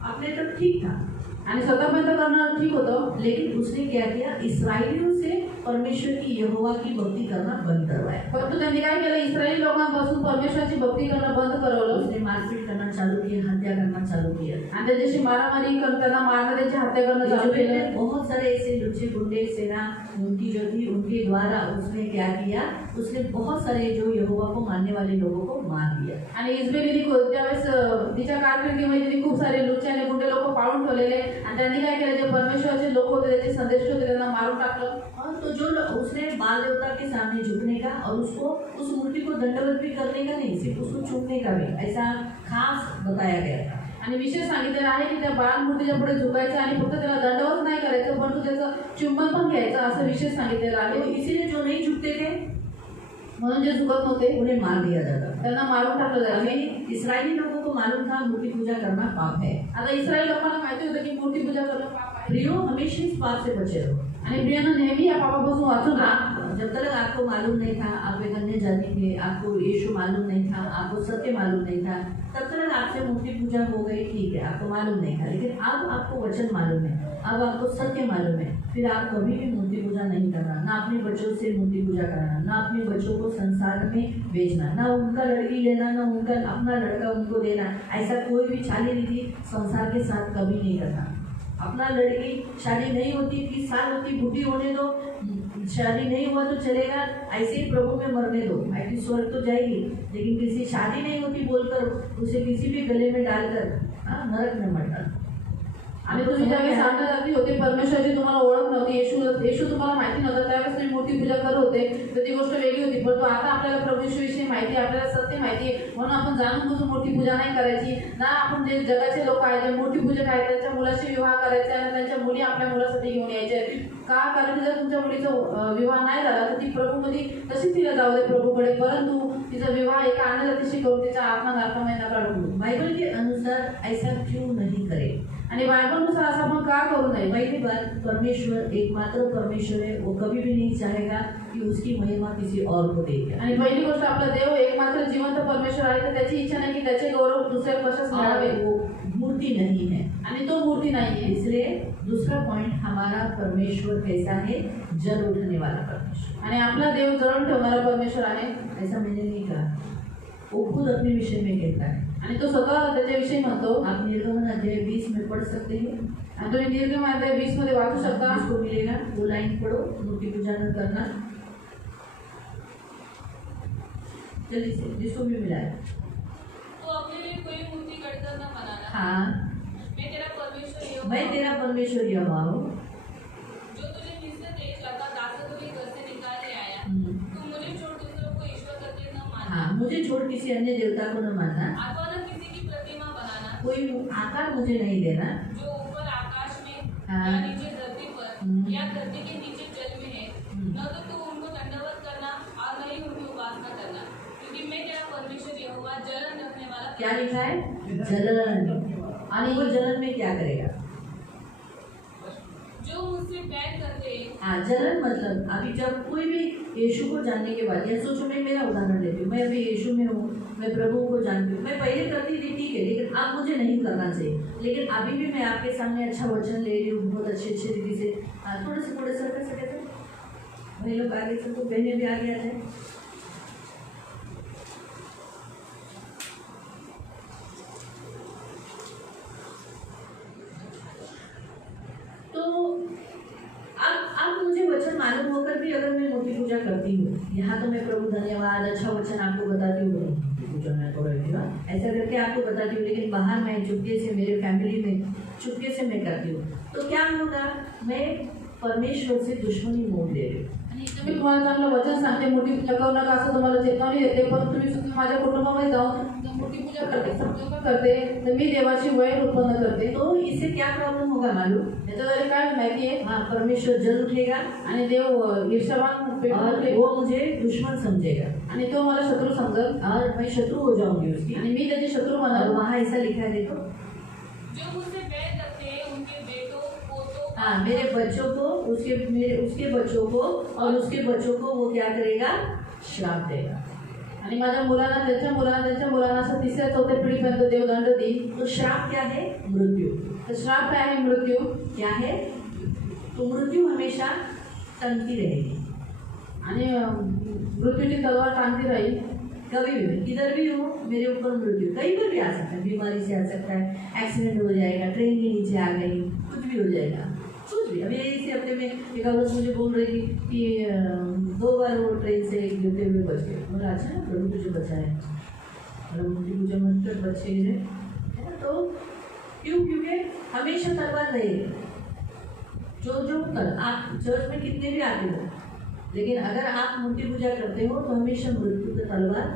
आपने तो ठीक था आणि स्वतःपर्यंत करणं ठीक होतं, लेकिन उसने क्या किया? इस्राएलियों से परमेश्वर की यहोवा की भक्ति करना बंद करवाया। परंतु त्यांनी काय केलं? इस्रायली लोकांपासून परमेश्वराची भक्ती करणं बंद करवलं। उसने मारपीट करना चालू किया, हत्या करना चालू किया आणि त्याच्याशी मारामारी करून त्यांना मारणं, त्यांची हत्या करणं चालू केलं। बहुत सारे ऐसे लुच्चे गुंडे सेना उनकी जो थी उनके द्वारा उसने क्या किया? उसने बहुत सारे जो यहोवा को मानने वाले लोगों को मार दिया। आणि इजबेलीने त्यावेळेस तिच्या कारकिर्दीमध्ये तिने खूप सारे लुच्चे आणि गुंडे लोक पाळून ठेवलेले आणि त्यांनी काय केलं? जे परमेश्वराचे लोक होते, त्याचे संदेश होते, त्यांना मारून टाकलं। तो जो उसने बाल देवता के सामने झुकने का और उसको उस मूर्ति को दंडवत भी करने का नहीं, सिर्फ उसको चूमने का भी ऐसा खास बताया गया था। आणि विशेष सांगितलेलं आहे की त्या बाल मूर्तीच्या पुढे झुकायचं आणि फक्त त्याला दंडवत नाही करायचं, परंतु त्याचं चुंबन पण घ्यायचं, असं विशेष सांगितलेलं आहे। तो इसीलिए जो नहीं झुकते थे, म्हणून जे झुकत नव्हते उन्हें मार दिया जाता, त्यांना मारून टाकलं जायचं। हमें इस्राएली लोगों को मालूम था मूर्ति पूजा करना पाप है। आता इस्रायल लोकांना माहिती होतं की मूर्ती पूजा करणं पाप आहे। प्रियो, हमेशा इस पाप से बचे रहो। आणि प्रियानं नेहमी या पापापासून वाचून राहा। जब तक आपको मालूम नहीं था, आप एक अन्य जाति थे, आपको यीशु मालूम नहीं था, आपको सत्य मालूम नहीं था, तब तक आपसे मूर्ति पूजा हो गई, ठीक है, आपको मालूम नहीं था। लेकिन अब आपको वचन मालूम है, अब आपको सत्य मालूम है, फिर आप कभी भी मूर्ति पूजा नहीं करना, ना अपने बच्चों से मूर्ति पूजा कराना, ना अपने बच्चों को संसार में बेचना, ना उनका लड़की लेना, ना उनका अपना लड़का उनको देना। ऐसा कोई भी चाली रीति संसार के साथ कभी नहीं करना। अपना लड़की शादी नहीं होती, 30 साल होती, बूढ़ी होने दो, शादी नहीं हुआ तो चलेगा, ऐसे ही प्रभु में मरने दो, ऐसी स्वर्ग तो जाएगी। लेकिन किसी शादी नहीं होती बोलकर उसे किसी भी गले में डालकर नरक में मत डाल। आणि तुम्ही ज्यावेळेस सांगत जाती होते परमेश्वराची तुम्हाला ओळख नव्हती, येशू तुम्हाला माहिती नव्हता, त्यावेळेस तुम्ही मूर्ती पूजा करत होते, तर ती गोष्ट वेगळी होती। परंतु आता आपल्याला प्रभू येशूविषयी माहिती आहे, आपल्याला सत्य माहिती आहे, म्हणून आपण जाणून बुजून मूर्ती पूजा नाही करायची ना। आपण जे जगाचे लोक आहेत, जे मूर्ती पूजक आहेत, त्यांच्या मुलाशी विवाह करायचे आणि त्यांच्या मुली आपल्या मुलासाठी घेऊन यायचे का? कारण जर तुमच्या मुलीचा विवाह नाही झाला तर ती प्रभूमध्ये तशीच तिला जाऊ दे प्रभूकडे, परंतु तिचा विवाह एका अन्य जातीशी करून तिचा आत्मा नरकामध्ये नका ढकलू। बाइबल के अनुसार ऐसा क्यों नहीं करे? आणि बायबलनुसार असं आपण का करू नये? पहली बात, परमेश्वर एकमात्र परमेश्वर है, वो कभी भी नहीं चाहेगा कि उसकी महिमा किसी और को देगा। आणि पहिली गोष्ट, आपला देव एकमात्र जिवंत परमेश्वर आहे, तर त्याची इच्छा नाही की त्याचे गौरव दुसऱ्या कशाच मिळावे। और वो मूर्ति नहीं है, आणि तो मूर्ती नाहीये। इसलिए दूसरा पॉइंट, हमारा परमेश्वर कैसा है? जल उठने वाला परमेश्वर। आणि आपला देव जळण ठेवणारा परमेश्वर आहे। ऐसा मैंने नहीं कहा, वो खुद अपने विषय में कहता है। आणि तो स्वतः त्याच्याविषयी म्हणतो। आप निर्गमन अध्याय 20 में पढ़ सकते हैं, आणि तुम्ही निर्गमन अध्याय 20 मध्ये वाचू शकता। आपको मिलेगा, वो लाइन पढ़ो, मूर्ति पूजा न करना। जल्दी से, जिसको भी मिला है। तो अपने लिए कोई मूर्ति गढ़कर न बनाना। हाँ, मैं तेरा परमेश्वर यहोवा मैं तेरा परमेश्वर यहोवा हूँ, जो तुझे मिस्र देश लगा दासों के घर से निकाल ले आया। हम्म। तू मुझे छोड़ दूसरों को ईश्वर करके न मानना। हाँ, मुझे छोड़ किसी अन्य देवता को न मानना, अथवा न किसी की प्रतिमा बनाना कोई आकार मुझे नहीं देना। जो ऊपर आकाश में हाँ। या नीचे धरती पर या धरती के नीचे जल में है। न तो तू उनको दंडवत करना और न ही उनकी उपासना करना, क्योंकि मैं तेरा परमेश्वर यहोवा जलन रखने वाला। क्या लिखा है? जलन। और वो जलन में क्या करेगा? जो मुझसे बैर करते हाँ, जलन मतलब अभी जब कोई भी यीशु को जानने के बाद, या सोचो, मैं मेरा उदाहरण लेती हूँ, मैं अभी यीशु में हूँ, मैं प्रभु को जानती हूँ, मैं पहले करती थी, ठीक है, लेकिन अब मुझे नहीं करना चाहिए। लेकिन अभी भी मैं आपके सामने अच्छा वचन ले रही हूँ, बहुत अच्छे रीति से। थोड़े से कर सके थे भाई लोग, आगे से तो बहने भी आगे आ जाए। अब मुझे वचन मालूम होकर भी अगर मैं मूर्ति पूजा करती हूँ, यहाँ तो मैं प्रभु धन्यवाद, अच्छा वचन आपको बताती हूँ, मूर्ति पूजा मैं तो रहती हूँ, ऐसा करके आपको बताती हूँ, लेकिन बाहर मैं चुपके से, मेरे फैमिली में चुपके से मैं करती हूँ, तो क्या होगा? मैं परमेश्वर से दुश्मनी मोल ले रही हूँ। आणि इथं मी तुम्हाला चांगलं वचन सांगते, मूर्ती पूजा करू नका असं तुम्हाला चेतावणी देते, पण तुम्ही सुद्धा माझ्या कुटुंबामध्ये जाऊन जर मूर्ती पूजा करते, संकल्प करते, तर मी देवाची वैर उत्पन्न करते। तो इससे क्या प्रॉब्लम होगा मालूम? याच्याद्वारे काय माहिती आहे? हाँ, परमेश्वर जल उठेगा आणि देव ईर्ष्यवान पेटून और उठेल, वो मुझे दुश्मन समझेगा आणि तो मला शत्रू समजेल, और मैं शत्रु हो जाऊंगी उसकी। आणि मी त्याची शत्रू और म्हणाल। वहाँ ऐसा लिखा है, देखो, जो मुझसे बैर करते हैं उनके बेटों पोतों हाँ, मेरे बच्चों को, उसके बच्चों को और उसके बच्चों को वो क्या करेगा? श्राप देगा। आणि माझ्या मुलांना, त्यांच्या मुलांना, त्यांच्या मुलांना असं तिसऱ्या चौथ्या पिढीपर्यंत देव दंड देईल। तो श्राप क्या है? मृत्यु। तर श्राप काय आहे? मृत्यू। क्या है? तो मृत्यु हमेशा टंगती रहेगी, आणि मृत्यूची तलवार टांगती राहील। कभी भी मैं किधर भी हूँ, मेरे ऊपर मृत्यु कहीं पर भी आ सकता है, बीमारी से आ सकता है, एक्सीडेंट हो जाएगा, ट्रेन के नीचे आ गई, कुछ भी हो जाएगा, कुछ भी। अभी इसी हफ्ते में एक औरत मुझे बोल रही थी कि 2 बार वो ट्रेन से गिरते हुए बच गए। बोला, अच्छा ना, प्रभु तुझे बचाए, मूर्ति पूजा मत कर, बच्चे गिरे, है ना। तो क्योंकि हमेशा तलवार रहेगी। जो कर आप चर्च में कितने भी आते हो, लेकिन अगर आप मूर्ति पूजा करते हो तो हमेशा मृत्यु का तलवार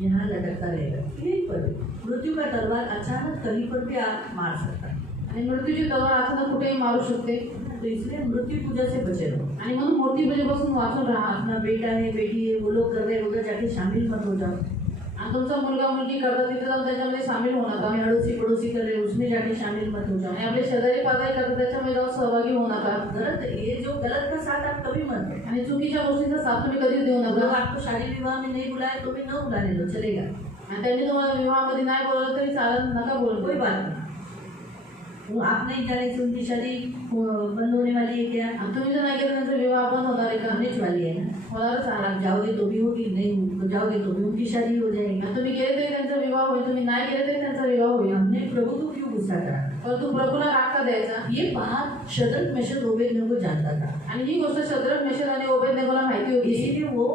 यहाँ लटकता रहेगा, यहीं पर भी। मृत्यू का तलवार अचानक कहीं पर भी आप मार सकता है, आणि मृत्यूची तलवार अचानक कुठेही मारू शकते। तो इसलिए मृत्यु पूजा से बचे रहो। आणि म्हणून मूर्ती पूजेपासून वाचून राहा। अपना बेटा है, बेटी है, वो लोग कर रहे हैं, उधर जाके शामिल मत हो जाओ। आणि तुमचा मुलगा मुलगी करतात तिथे जाऊन त्याच्यामध्ये सामील होऊ नका। अपने अड़ोसी पड़ोसी कर रहे हैं, उसमें जाके शामिल मत हो जाओ। आणि आपले शेजारी पाजारी करतात त्याच्यामध्ये जाऊन सहभागी होऊ नका। गलत, ये जो गलत का साथ आप कभी मत दो। आणि चुकीच्या गोष्टींचा साथ तुम्ही कधीच देऊ अगर नका। आपको शादी विवाह में नहीं बुलाया तो भी न बुलाने दो, चलेगा, आणि त्यांनी तुम्हाला विवाहामध्ये नाही बोलवलं तरी चालत, नका बोलू। कोई बात नहीं। वो आप नहीं जाने से उनकी शादी बंद होने वाली है क्या? आणि तुम्ही जर नाही केलं त्यांचा विवाह बंद होणार आहे का? होने वाली है ना। होणारच आहे। आप जाओगे तो भी होगी, नहीं जाओगे तो भी उनकी शादी हो जाएगी। आणि तुम्ही गेले तरी त्यांचा विवाह होईल, तुम्ही नाही गेले तरी त्यांचा विवाह होईल। हमने प्रभु को क्यों गुस्सा करा? परंतु प्रभूला राग का द्यायचा? ये बात शद्रक मेशक ओबेदनेगो जानता था, आणि ही गोष्ट शद्रक मेशक आणि ओबेदनेगोला माहिती होती। इसीलिए वो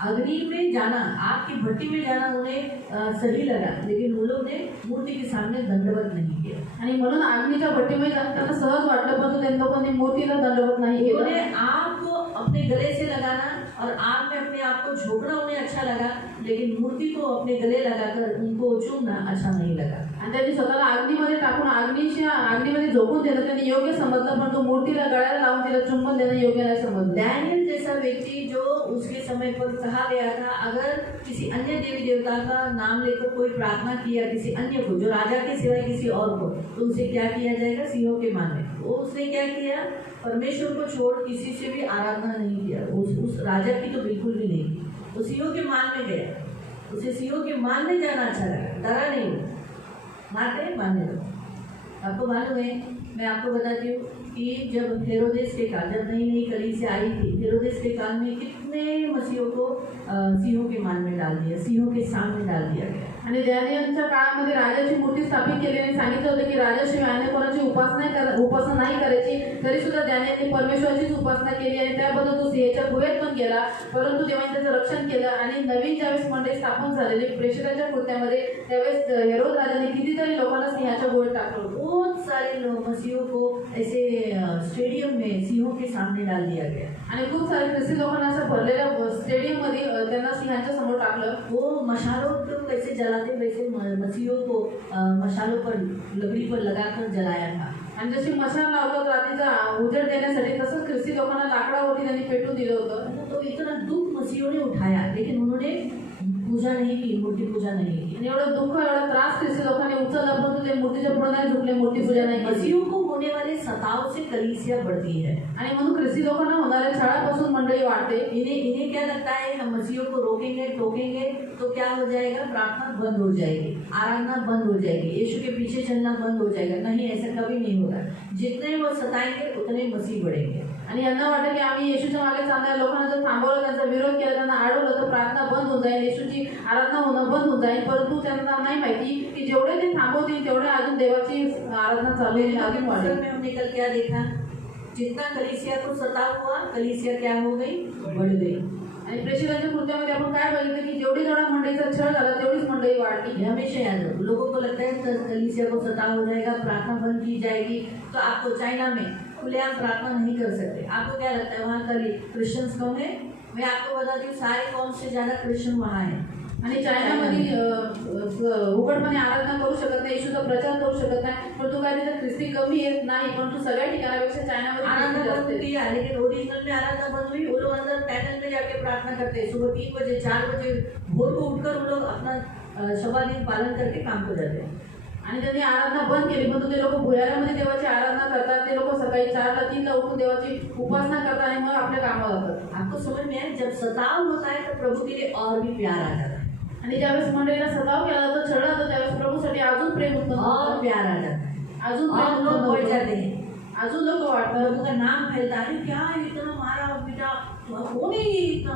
अग्नि में जाना, आग की भट्टी में जाना उन्हें सही लगा, लेकिन वो लोग ने मूर्ति के सामने दंडवत नहीं किया। आणि म्हणून अग्नीच्या भट्टीमध्ये जाणं त्यांना सहज वाटलं, परंतु त्यांनी लोकांनी मूर्तीला दंडवत नाही केलं। उन्हें आग को अपने गले से लगाना और आग में अपने आप को झोंकना उन्हें अच्छा लगा, लेकिन मूर्ति को अपने गले लगाकर उनको चूमना अच्छा नहीं लगा। आणि त्यांनी स्वतःला अग्नीमध्ये टाकून अग्नीमध्ये झोपून देणं त्यांनी योग्य समजलं, पण तो मूर्तीला गळ्याला लावून तिला चुंबन देणं योग्य नाही समजलं। डैनियल जैसा व्यक्ति जो उसके समय पर कहा गया था अगर किसी अन्य देवी देवता का नाम लेकर कोई प्रार्थना किया किसी अन्य को, जो राजा के सिवाय किसी और को, तो उसे क्या किया जाएगा? सिंहों के मान में। वो उसने क्या किया? परमेश्वर को छोड़ किसी से भी आराधना नहीं किया, उस राजा की तो बिल्कुल भी नहीं की। तो सिंहों के मान में गया, उसे सिंहों के मान में जाना अच्छा लगा, डरा नहीं। मारते मानने दो। आपको मालूम है, मैं आपको बताती हूँ कि जब हेरोदेस के काल, जब नई नई कलीसिया आई थी, हेरोदेस के काल में कितने मसीहों को सिंहों के मान में डाल दिया, सिंहों के सामने डाल दिया गया। आणि दानियलच्या काळामध्ये राजाची मूर्ती स्थापित केली आणि सांगितलं होतं की राजाशिवाय अन्य कोणाची उपासना नाही करायची, तरी सुद्धा दानियलने परमेश्वराचीच उपासना केली आणि त्याबद्दल तो सिंहाच्या गुहेत पण गेला, परंतु देवाने त्याचं रक्षण केलं। आणि नवीन ज्यावेळेस मंडळी स्थापन झालेली प्रेषिताच्या कृत्यामध्ये, त्यावेळेस हेरोद राजाने कितीतरी लोकांना सिंहाच्या गुहेत टाकलं होतं। बहुत सारे लोग मसीहों को ऐसे स्टेडियम में सिंहों के सामने डाल दिया गया आणि खूप सारे ख्रिस्ती लोकांना असं भरलेल्या स्टेडियम मध्ये त्यांना सिंहाच्या समोर टाकलं। वो मशालों को कैसे जलाते वैसे मसीहों को मशालों पर, लकड़ी पर लगाकर जलाया था। आणि जशी मशाल लावतात रात्रीचा उजेड देण्यासाठी, तसंच ख्रिस्ती लोकांना लाकडावरती त्यांनी पेटून दिलं होतं। तो इतना दुख मसीहों ने उठाया, लेकिन उन्होंने पूजा नहीं की, मूर्ति पूजा नहीं की। आणि एवढं दुःख, एवढा त्रास ख्रिस्ती लोकांनी उचलला, परंतु ते मूर्तीच्या पुढे नाही झुकले, मूर्ती पूजा नाही केली। मसीहों को होने वाले सताव से कलीसिया बढ़ती है। आणि म्हणून ख्रिस्ती लोकांना होणाऱ्या छळापासून मंडळी वाढते। इन्हें क्या लगता है, हम मसीहों को रोकेंगे टोकेंगे तो क्या हो जाएगा? प्रार्थना बंद हो जाएगी, आराधना बंद हो जाएगी, यीशु के पीछे चलना बंद हो जाएगा। नहीं, ऐसा कभी नहीं होगा। जितने वो सताएंगे उतने मसीह बढ़ेंगे। आणि यांना वाटतं की आम्ही येशूच्या मागे चालणाऱ्या लोकांना जर थांबवलं, त्यांचा विरोध केला, त्यांना अडवलं, तर प्रार्थना बंद होऊन जाईल, येशूची आराधना होणं बंद होऊन जाईल। परंतु त्यांना नाही माहिती की जेवढे ते थांबवतील तेवढे अजून देवाची आराधना चालू होईल, अजून वाढेल। में हमने कल क्या देखा? जितना कलीसिया को सताव हुआ, कलीसिया क्या हो गई? बढ़ गई। आणि प्रेषितांच्या कृत्यामध्ये आपण काय बघितलं की जेवढी जेवढा मंडळीचा छळ झाला तेवढीच मंडळी वाढली। ये हमेशा याद रखो। लोगों को लगता है कलीसिया को सताव हो जाएगा, प्रार्थना बंद की जाएगी, तो आपको चाइना में खुलेआम प्रार्थना नहीं कर सकते। आपको क्या लगता है वहाँ कल क्रिश्चियंस कम है? मैं आपको बताती हूँ, सारे कौम से ज़्यादा क्रिश्चियन वहाँ है। आणि चायनामध्ये उघडपणे आराधना करू शकत नाही, येशूचा प्रचार करू शकत नाही, परंतु काय तिथे ख्रिस्ती कमी येत नाही, परंतु सगळ्या ठिकाणापेक्षा चायनामध्ये आराधना जास्त बंद आहे। किया, लेकिन ओरिजिनल में आराधना बंद हुई। वो लोग अंदर पैनल में जाके प्रार्थना करते हैं, सुबह 3 बजे 4 बजे भोर को उठकर वो लोग अपना शबा दिन पालन करके काम को जाते हैं। आणि त्यांनी आराधना बंद केली, परंतु ते लोक भुयारामध्ये देवाची आराधना करतात, ते लोक सकाळी 4ला 3ला उठून देवाची उपासना करतात आणि मग आपल्या कामाला जातात। आपको समझ में आया? जब सताव होता है तो प्रभु के लिए और भी प्यार आ जाता है, आणि ज्यावेळेस मंडळीला सताव केला जातो, छळ जातो, त्यावेळेस प्रभूसाठी अजून प्रेम उत्पन्न और होतं, प्यार आ जाता है, अजून और प्रेम लोग उत्पन्न बढ़ होतं, जाते हैं, अजून लोक वाटतात। प्रभु का नाम फैलता है। क्या इतना मारा बेटा, कौन है ये इतना,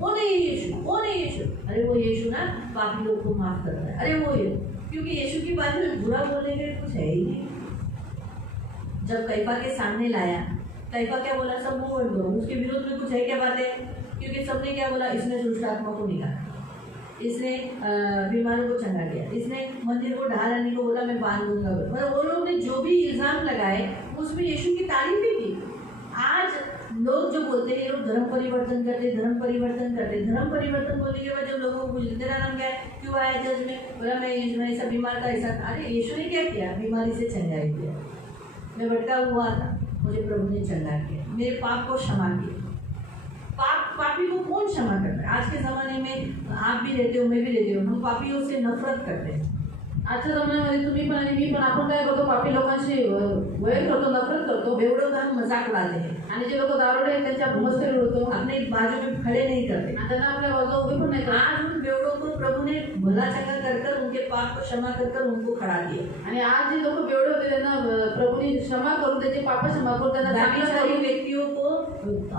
कौन है यीशु, कौन है यीशु? अरे वो यीशु ना पापी लोग को माफ करता है। अरे वो ये, क्योंकि यीशु के बारे में बुरा बोलने के कुछ है ही नहीं। जब कैफा के सामने लाया, कैफा क्या बोला? सब मुंह बंद करो, उसके विरोध में कुछ है क्या बातें? क्योंकि सबने क्या बोला? इसने दुष्ट आत्मा को निकाला, इसने बीमारों को चंगा दिया, इसने मंदिर को ढालने को बोला मैं बांध दूंगा। मतलब वो लोग ने जो भी इल्जाम लगाए उसमें यीशु की तारीफ ही की। आज लोग जो बोलते हैं, ये लोग धर्म परिवर्तन करते, धर्म परिवर्तन करते। धर्म परिवर्तन बोलने के बाद जब लोगों को पूछते तेरा नाम क्या है, क्यों आया चर्च में, बोला मैं ऐसा बीमार था, ऐसा। अरे यीशु ने क्या किया? बीमारी से चंगाई किया। मैं भटका हुआ था, मुझे प्रभु ने चंगा किया, मेरे पाप को क्षमा किया। पापी को कौन क्षमा करता है? आज के ज़माने में आप भी रहते हो, मैं भी रहती हूँ, हम पापियों से नफरत करते हैं। आजच्या जमान्यामध्ये तुम्ही पण आणि मी पण, आपण काय करतो? पापी लोकांशी वैर करतो, नफरत करतो, बेवड़ों का हम मजाक उड़ाते हैं, आणि जे लोक दारुडे आहेत त्यांच्या मस्करी उडवतो, अपने बाजू में खड़े नहीं करते। आणि त्यांना आपल्या बाजूला उभे पण नाही करत। आज उन बेवड़ों को प्रभु ने भला चंगा कर उनके पाप को क्षमा कर उनको खड़ा किया। आणि आज जे लोक बेवडे होते त्यांना प्रभूने क्षमा करून, त्याचे पाप क्षमा करून, त्यांना चांगलं सारी करून, व्यक्तियों को,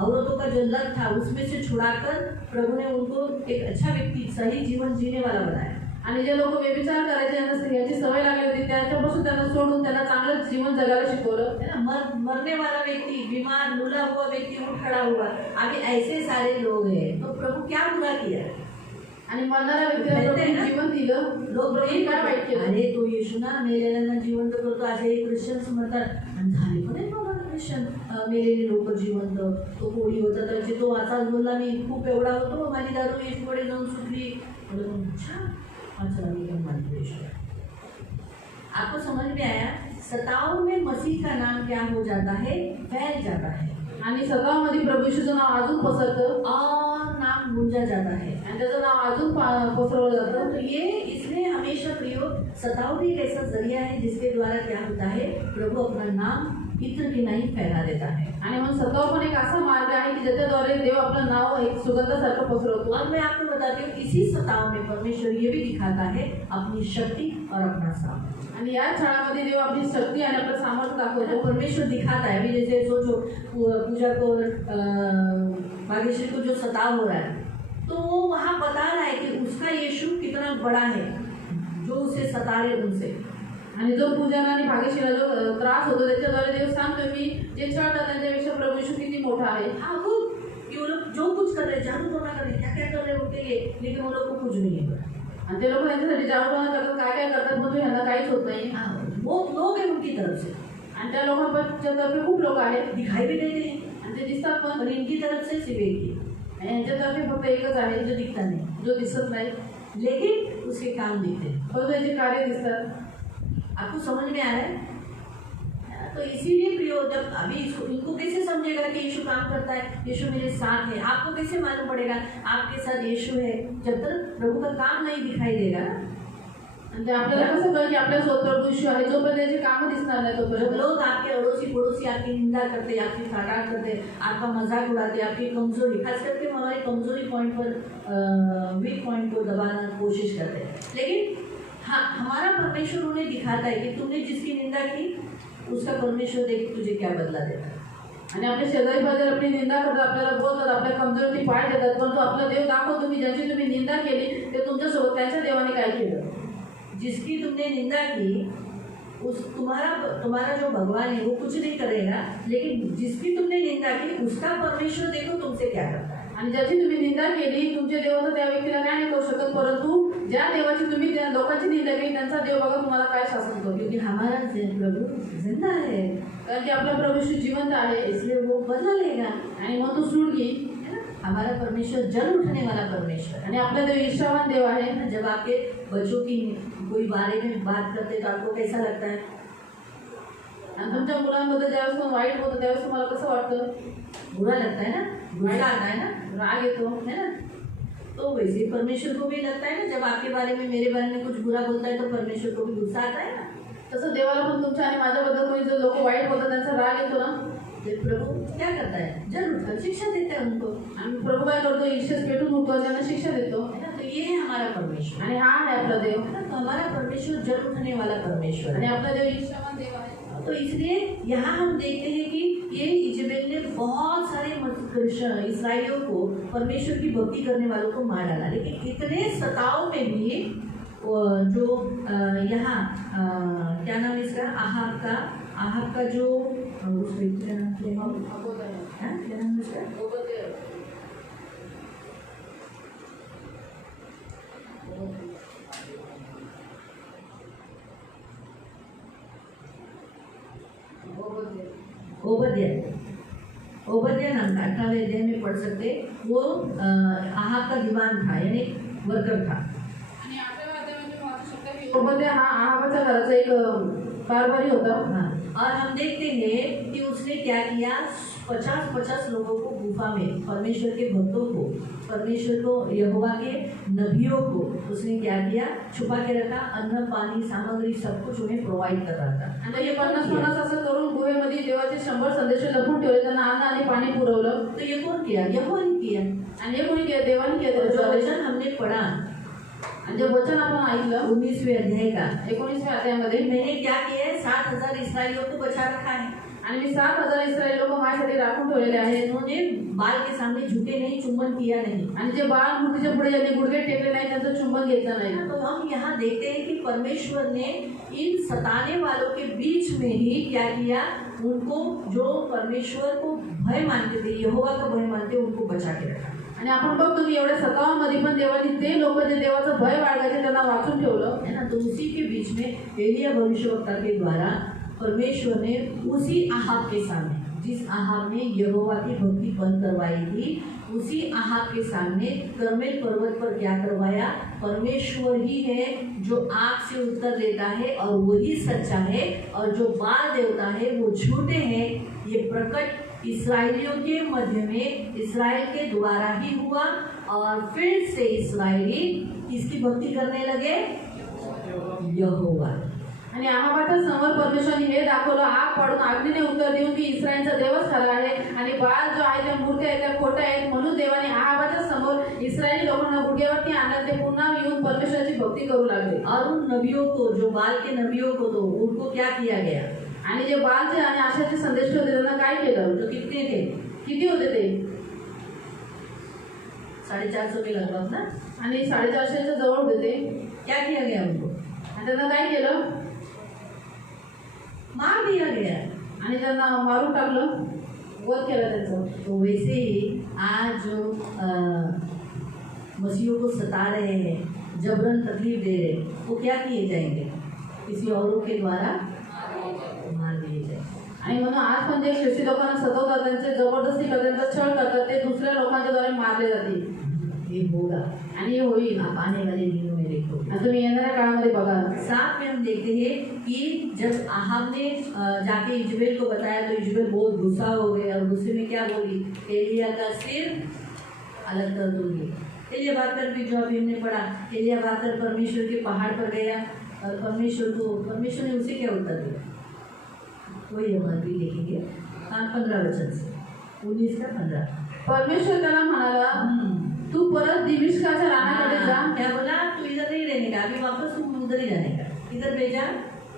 औरतों का जो लत था उसमें से छुड़ाकर प्रभु ने उनको एक अच्छा व्यक्ति, सही जीवन जीने वाला बनाया। आणि जे लोक व्यभिचार करायचे, यांना स्त्रियांची सवय लागली होती, त्याच्यापासून त्यांना सोडून त्यांना चांगलं जीवन जगायला शिकवलं। है ना? मरने वाला व्यक्ति, बीमार लूला हुआ व्यक्ति उठ खड़ा हुआ। अभी ऐसे सारे लोग हैं, तो प्रभु क्या बुरा किया? आणि मरणाऱ्या व्यक्तीला प्रभूने जीवन दिलं, लोक काय वाईट केलं? अरे तो येशू ना मेलेल्यांना जिवंत करतो, असे ख्रिश्चन्स म्हणतात। आणि झाले पण आहेत बाबा ख्रिश्चन, मेलेले लोक जिवंत। तो कोळी होता त्याची, तो असाच बोलला, मी खूप एवढा होतो, माझी दारू येशूकडे जाऊन सुटली। अच्छा, आपको समझ में आया? सताव में मसीह का नाम क्या हो जाता है? फैल जाता है। आणि स्वतःमध्ये प्रभू येशूचं नाव अजून पसरतं और नाम गूंजा जाता है। आणि त्याचं नाव अजून पसरवलं जातं। तो ये इसलिए हमेशा प्रयोग सताव भी एक ऐसा जरिया है जिसके द्वारा क्या होता है, प्रभु अपना नाम इत्र की नहीं फैला देता है। आणि म्हणून सताव पण एक असा मार्ग आहे की ज्याच्याद्वारे देव आपलं नाव एक सुगंधासारखं पसरवतो। और मैं आपको बताती हूँ इसी सताव में परमेश्वर ये भी दिखाता है अपनी शक्ति और अपना सामर्थ्य। आणि या छळामध्ये देव आपली शक्ती आणि आपलं सामर्थ्य तो दाखवतो। परमेश्वर दिखाता है। अभी जैसे सोचो पूजा को भाग्यश्री को जो सताव हो रहा है, तो वो वहाँ बता रहा है कि उसका यीशु कितना बड़ा है जो उसे सता रहे उनसे। आणि जो पूजाला आणि भाग्यशीला जो त्रास होतो त्याच्याद्वारे देव सांगतो मी जे छळतात त्यांच्यापेक्षा प्रभू येशू किती मोठा आहे। हाँ वो कि वो लोग जो कुछ कर रहे हैं, जादू टोना कर रहे हैं, क्या क्या कर रहे हैं उनके लिए, लेकिन वो लोग को कुछ नहीं है। आणि ते लोक त्यांच्यासाठी जागरूक करतात, काय काय करतात, पण ह्यांना काहीच होत नाही। हाँ वो लोग हैं उनकी तरफ से, आणि त्या लोकांच्या तर्फे खूप लोक आहेत दिखाई भी देते हैं, आणि ते दिसतात पण। और इनकी तरफ से सिर्फ एक ही आणि यांच्यातर्फे फक्त एकच आहे जो दिखता नहीं, जो दिसत नाही, लेकिन उसके काम दिखते हैं। परंतु याचे कार्य दिसतात। आपको समझ में आ रहा है? तो इसीलिए प्रियो, जब अभी इसको इनको कैसे समझेगा कि यीशु काम करता है, यीशु मेरे साथ है, आपको कैसे मालूम पड़ेगा आपके साथ यीशु है जब तक प्रभु का काम नहीं दिखाई देगा ना। आणि ते आपल्याला कसं कळेल की आपल्यासोबत प्रभू येशू आहे, जोपर्यंत त्याची कामं दिसणार नाही जब तोपर्यंत। लोग आपके अड़ोसी पड़ोसी आपकी निंदा करते, आपकी ठाटाट करते, आपका मजाक उड़ाते, आपकी कमजोरी, खास करके हमारे कमजोरी पॉइंट पर वीक पॉइंट को दबाना कोशिश करते हैं, लेकिन हाँ हमारा परमेश्वर उन्हें दिखाता है कि तुमने जिसकी निंदा की उसका परमेश्वर देख तुझे क्या बदला देता है। आणि आपल्या शेजारी पाजारी आपली निंदा करतात, आपल्याला बोलतात, आपल्या कमजोरीची पाय देतात, परंतु आपला देव दाखवतो की ज्यांची तुम्ही निंदा केली ते तुमच्यासोबत त्यांच्या देवाने काय केलं। जिसकी तुमने निंदा की उस तुम्हारा जो भगवान है वो कुछ नहीं करेगा, लेकिन जिसकी तुमने निंदा की उसका परमेश्वर देखो तुमसे क्या करता है। आणि ज्याची तुम्ही निंदा केली तुमच्या देवाचं त्या व्यक्तीला काय नाही करू शकत, परंतु ज्या देवाची तुम्ही त्या लोकांची निंदा केली त्यांचा देव बघा तुम्हाला काय शासन करतो। क्योंकि हमारा प्रभु जिंदा है, कारण की आपला प्रभू येशू जिवंत आहे, इसलिए वो बदला लेगा। आणि मग तो सूड घे। है ना, हमारा परमेश्वर जल उठने वाला परमेश्वर है। आणि आपला देव ईर्ष्यावान देव आहे। जब आपके बच्चों की कोई बारे में बात करते तो आपको कैसा लगता है? आणि तुमच्या मुलांबद्दल ज्यावेळेस कोण वाईट होतं त्यावेळेस तुम्हाला कसं वाटतं? बुरा लगता है ना, गुस्सा आता है ना, राग येतो है ना। तो वैसे परमेश्वर को भी लगता है ना, जब आपके बारे में मेरे बारे में कुछ बुरा बोलता है तो परमेश्वर को भी गुस्सा आता है ना। तसं देवाला पण तुमच्या आणि माझ्याबद्दल कोणी जर लोक वाईट बोलतात त्यांचा राग येतो ना। फिर प्रभु क्या करता है? जल उठकर शिक्षा देता है उनको, आणि प्रभू काय करतो? ईर्ष्येस पेटून उठतो, त्यांना शिक्षा देतो। है ना। तो ये है हमारा परमेश्वर, आणि हा आहे आपला देव। है ना। तो हमारा परमेश्वर जल उठने वाला परमेश्वर आणि है। आपला देव ईर्ष्यावान देव आहे। तो इसलिए यहाँ हम देखते हैं कि ये इजेबेल ने बहुत सारे इसराइलियों को, परमेश्वर की भक्ति करने वालों को मार डाला, लेकिन इतने सताव में भी जो यहाँ क्या नाम है इसका, आहाब का जो उसको क्या नाम है, हाँ, क्या नाम है उसका, ओबद्या नाम का 18वें अध्याय में पढ़ सकते। वो आहाब का दीवान था, यानी वर्कर था। आणि 8व्या अध्यायामध्ये तुम्ही वाचू शकता की ओबद्या हा आहाबाच्या घराचा एक कारभारी होता। हाँ, और हम देखते हैं कि उसने क्या किया, 50 लोगों को गुफा में, परमेश्वर के भक्तों को, परमेश्वर को, यहोवा के नबियों को उसने क्या किया, छुपा के रखा। अन्न पानी सामग्री सब कुछ उन्हें प्रोवाइड कर रहा था। आणि हे 50 असं करून गुहेमध्ये देवाचे 100 संदेश लपून ठेवले, त्यांना अन्न आणि पाणी पुरवलं। तो ये कौन किया? यहोवा ने किया। आणि हे कोणी केलं? देवाने केलं। जो वचन हमने पढ़ा, आणि जे वचन आपण ऐकलं 19वें अध्याय का, 19व्या अध्यायामध्ये, मैंने क्या किया है, 7000 इसराइलियों को बचा रखा है। आणि मी 7000 इस्रायल लोक माझ्यासाठी राखून ठेवलेले आहेत। उन्होंने बाल के सामने झुके नहीं, चुंबन किया नहीं। आणि जे बाळ मूर्तीच्या पुढे ज्यांनी गुडघे टेकले नाही त्यांचं चुंबन घेतलं नाही। तो हम यहाँ देखते हैं कि परमेश्वर ने इन सताने वालों के बीच में ही क्या किया, उनको जो परमेश्वर को भय मानते थे, यहोवा का भय मानते, उनको बचा के रखा। आणि आपण बघतो की एवढ्या सतावांमध्ये पण देवाने ते लोक जे देवाचं भय बाळगायचे त्यांना वाचून ठेवलं, है ना। तो उसी के बीच में एलिया भविष्यवक्ता के द्वारा परमेश्वर ने उसी आहाब के सामने, जिस आहाब ने यहोवा की भक्ति बंद करवाई थी, उसी आहाब के सामने कर्मेल पर्वत पर क्या करवाया, परमेश्वर ही है जो आग से उत्तर देता है और वही सच्चा है, और जो बाल देवता है वो झूठे हैं, ये प्रकट इसराइलियों के मध्य में इस्राएल के द्वारा ही हुआ और फिर से इसराइली किसकी भक्ती करने लगे? यहोवा। आणि आहाबाच्या समोर परमेश्वराने हे दाखवलं, आग पाडून अग्नीने उत्तर देऊन की इस्रायलचा देवच खरा आहे आणि बाल जो आहे त्या मूर्त्या आहेत त्या खोट्या आहेत, म्हणून देवाने आहाबाच्या समोर इस्रायली लोकांना गुडघ्यावरती आणलं, ते पुन्हा येऊन परमेश्वराची भक्ती करू लागले। और उन नबियों को, जो बाल के नबियों को, तो उनको क्या किया गया? आणि जे बालचे आणि आशाचे संदेश होते त्यांना काय केलं? तो कितने थे? किती होते ते? 450 के लगभग ना। आणि 450च्या जवळ होते ते। क्या किया गया उनको? आणि त्यांना काय केलं? मार दिया गया आणि त्यांना मारून टाकलं, वध केलं त्यांचं। तो वैसे ही आज जो मसीहों को सता रहे हैं, जबरन तकलीफ दे रहे हैं, वो क्या किए जाएंगे? किसी औरों के द्वारा मार दिए जाएंगे। आणि म्हणून आज पण जे ख्रिस्ती लोकांना सतवतात, त्यांचे जबरदस्ती करतात, त्यांचा छळ करतात, ते दुसऱ्या लोकांच्या द्वारे मारले जातील। ये होगा आणि हे होईल। आप आने वाले दिनों में देखोगे। आणि तुम्ही येणाऱ्या काळामध्ये बघा। साथ में हम देखते हैं कि जब आहाब ने जाके इजबेल को बताया तो इजबेल बहुत गुस्सा हो गए और गुस्से में क्या बोली? एलिया का सिर अलग कर दूंगी। एलिया भागकर भी, जो अभी हमने पढ़ा, एलिया भागकर परमेश्वर के पहाड़ पर गया और परमेश्वर ने उसे क्या उत्तर दिया? वही हम अभी देखेंगे 15 वचन से 19 का 15। परमेश्वर त्याला म्हणाला, तू परत दिमिश्काच्या रानाकडे जा। क्या बोला? तू इधर नहीं रहने का, अभी वापस तू उधर ही जाने का। इधर भेजा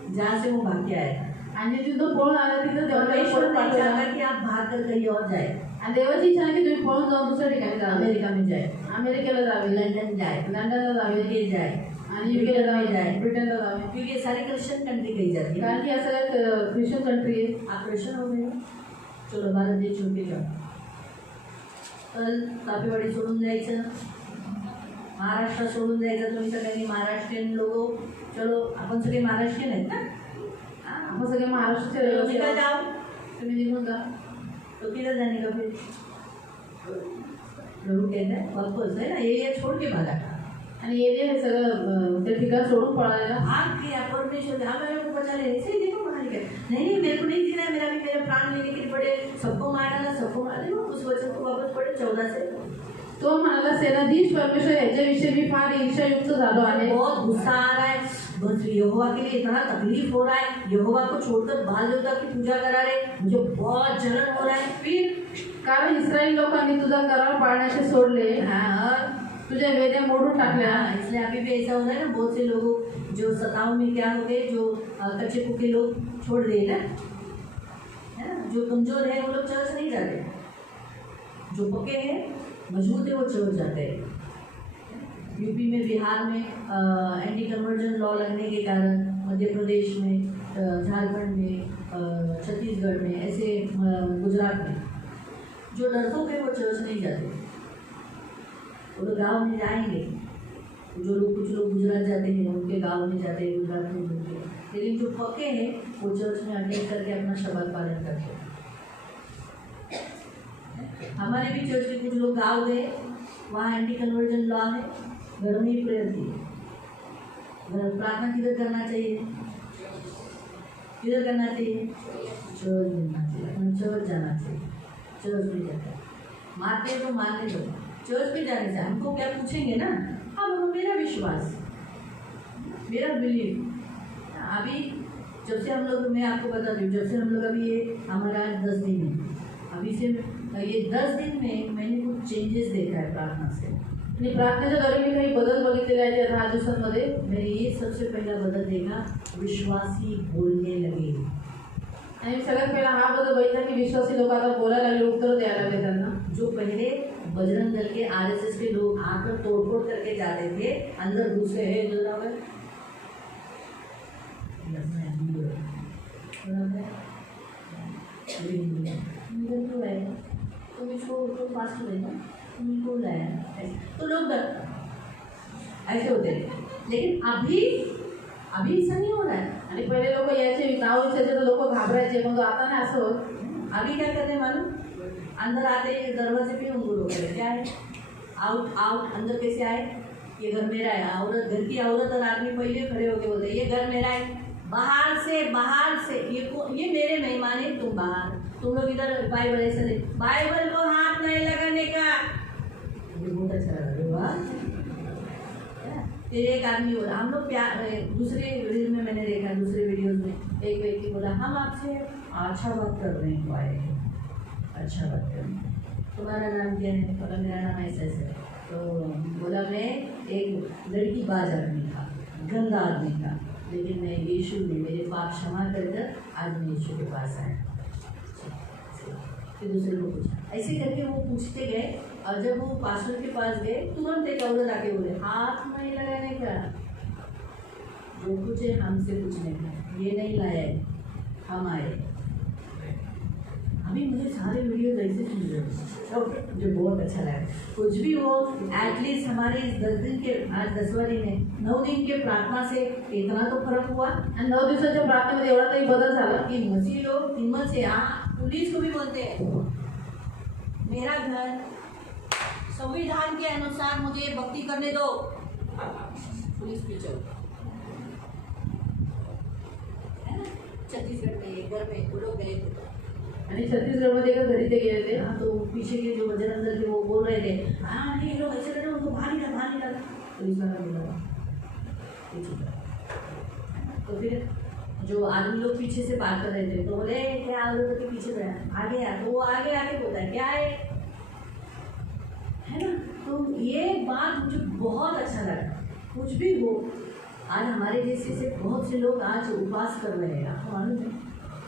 जहाँ से वो भाग के आया। आणि तिथं पळून आला, तिथं परमेश्वर देवाला नहीं चाहता कि आप भाग कर कहीं और जाए, आणि देवाची इच्छा आहे की तुम्ही पळून जाऊन दुसऱ्या ठिकाणी जा। अमेरिका में जाए, अमेरिकेला जावे, लंदन जाए, लंडनला जावे, यूके जाए, आणि युकेला ब्रिटन में जावे, जाए, ब्रिटनला जावे, क्योंकि ये सारी क्रिश्चियन कंट्री कही जाती है। कारण की या सगळ्या ख्रिश्चन कंट्री आहे। आप क्रिश्चियन हो गए, चलो भारत देश छोड़ के जाओ। कल कापेवाडी सोडून जायचं, महाराष्ट्र सोडून जायचं। तुम्ही सगळ्यांनी महाराष्ट्रीयन लोक, चलो आपण सगळे महाराष्ट्रीयन आहेत ना, आपण सगळे महाराष्ट्राचे चलो रहिवासी निकल आहोत। जाओ। तुम्ही निघून जा। तो किधर जाने का फिर? प्रभु कहता है वापस, है ना, एरिया छोड़ के भागा। आणि ये हे सगळं ते ठिकाण सोडून पळायला भाग गया परमेश्वर, आप मेरे को बचा ले। सही देखो बाहर क्या, नहीं मेरे को नहीं जीना है, मेरा भी मेरे प्राण लेने के लिए पड़े, सबको मारना, सबको मार। उस वचन को वापस पढ़े 14 से। तो म्हणाला, सेनाधीश परमेश्वर याच्याविषयी मी फार ईर्ष्यायुक्त झालो आहे। बहुत गुस्सा आ रहा है, बस यहोवा के लिए इतना तकलीफ हो रहा है, यहोवा को छोड़कर बाल देवता की पूजा करा रहे, मुझे बहुत जलन हो रहा है। फिर कारण इस्रायल लोकांनी तुझा करार पाळण्याचे सोडले, हाँ, तुझ्या वेद्या मोडून टाकल्या। इसलिए अभी भी ऐसा हो रहा है ना, बहुत से लोग जो सताव में क्या हो गए, जो कच्चे पुके लोग छोड़ दिए ना, है ना, जो कमजोर है वो लोग चर्च नहीं जाते, जो पक्के हैं मजबूत है वो चर्च जाते हैं। यूपी में, बिहार में एंटी कन्वर्जन लॉ लगने के कारण, मध्य प्रदेश में, झारखंड में, छत्तीसगढ़ में, ऐसे गुजरात में जो डरपोक है वो चर्च नहीं जाते, वो लोग गाँव में जाएंगे। जो लोग, कुछ लोग गुजरात जाते हैं, उनके गाँव में जाते हैं, गुजरात में घूमते हैं, लेकिन जो पक्के हैं वो चर्च में अटेंड करके अपना शब्द पालन करते हैं। हमारे भी चर्च के कुछ लोग गाँव गए, वहाँ एंटी कन्वर्जन लॉ है, घर में ही प्रेयर की। प्रार्थना किधर करना चाहिए? किधर करना चाहिए? चर्च जाना चाहिए, चर्च जाना चाहिए। चर्च में जाता है, मारते तो मारने दो, चर्च में जाने से हमको क्या पूछेंगे ना, हाँ वो मेरा विश्वास, मेरा बिलीव। अभी जब से हम लोग, मैं आपको बता दूँ, जब से हम लोग अभी ये हमारा 10 दिन है, अभी से ये 10 दिन में मैंने कुछ चेंजेस देखा है प्रार्थना से। आणि प्रार्थनेच्या द्वारे मी काही बदल बघितलेले आहेत या 10 दिवसांमध्ये। मैंने ये सबसे पहला बदल देखा, विश्वासी बोलने लगे। आणि सगळ्यात पहिला हा बदल बघितला की विश्वासी लोक आता बोलायला लागले, उत्तर द्यायला लागले त्यांना। जो पहले बजरंग दल के आरएसएस के लोग आकर तोड़फोड़ करके जाते थे, अंदर घुसे है जो तो पास लेना, तुमको लाया, तो लोग ऐसे होते थे। लेकिन अभी ऐसा नहीं हो रहा है। आणि पहिले लोक यायचे, नाव विचारायचे तर लोक घाबरायचे, मग आता नाही असं होत। अभी क्या करते हैं मालूम? अंदर आते ही दरवाजे पे उनको लोग क्या है, आउट आउट। अंदर कैसे आए? ये घर मेरा है। औरत, घर की औरत और आदमी पहले खड़े होके बोलते ये घर मेरा है। बाहर से ये मेरे मेहमान है, तुम बाहर। तुम लोग इधर बाइबल ऐसे नहीं, बाइबल को हाथ नहीं लगाने का। मुझे बहुत अच्छा लगा। वाह। फिर एक आदमी बोला, हम लोग प्यार, दूसरे रील में मैंने देखा, दूसरे वीडियोस में एक व्यक्ति बोला, हम आपसे अच्छा बात कर रहे हैं, पाए अच्छा बात कर रहे हैं, तुम्हारा नाम क्या है? बोला मेरा नाम ऐसा ऐसा है। तो बोला मैं एक लड़कीबाज आदमी था, गंदा आदमी था, लेकिन मैं यीशु ने मेरे पाप क्षमा कर आज मैं यीशु के पास आया। फिर दूसरे को पूछा, ऐसे करके वो पूछते गए, और जब वो पास्टर के पास गए तुरंत एक औरत आके बोले, हाथ नहीं लगाने का, जो कुछ है हमसे पूछने का, ये नहीं लाया है, हम आए। अभी मुझे सारे वीडियो ऐसे सुन रहे हो, मुझे बहुत अच्छा लगा। कुछ भी हो, एटलीस्ट हमारे इस 10 दिन के, आज 10वां दिन है, 9 दिन के प्रार्थना से इतना तो फरक हुआ। आणि 9 दिवसाच्या प्रार्थनेमध्ये एवढा तरी बदल झाला कि मसीह लोग हिम्मत से, हाँ पुलिस को भी बोलते हैं, मेरा घर संविधान के अनुसार मुझे भक्ति करने दो, पुलिस पे चलो, है ना। छत्तीसगढ़ में एक घर में वो लोग गए थे, आणि छत्तीसगडमध्ये एका घरी ते गेले ते हाँ, तो पीछे के जो बजरंग दल थे वो बोल रहे थे, हाँ नहीं लोग ऐसे कर रहे हैं, उनको बाहर निकाल, पुलिस वाला बोला तो फिर जो आदमी लोग पीछे से बात कर रहे थे तो बोले क्या औरत के पीछे गया आगे आ, तो वो आगे आके बोलता है क्या है ना। तो ये बात मुझे बहुत अच्छा लगा। कुछ भी हो, आज हमारे जैसे से बहुत से लोग आज उपवास कर रहे हैं, आपको मालूम है।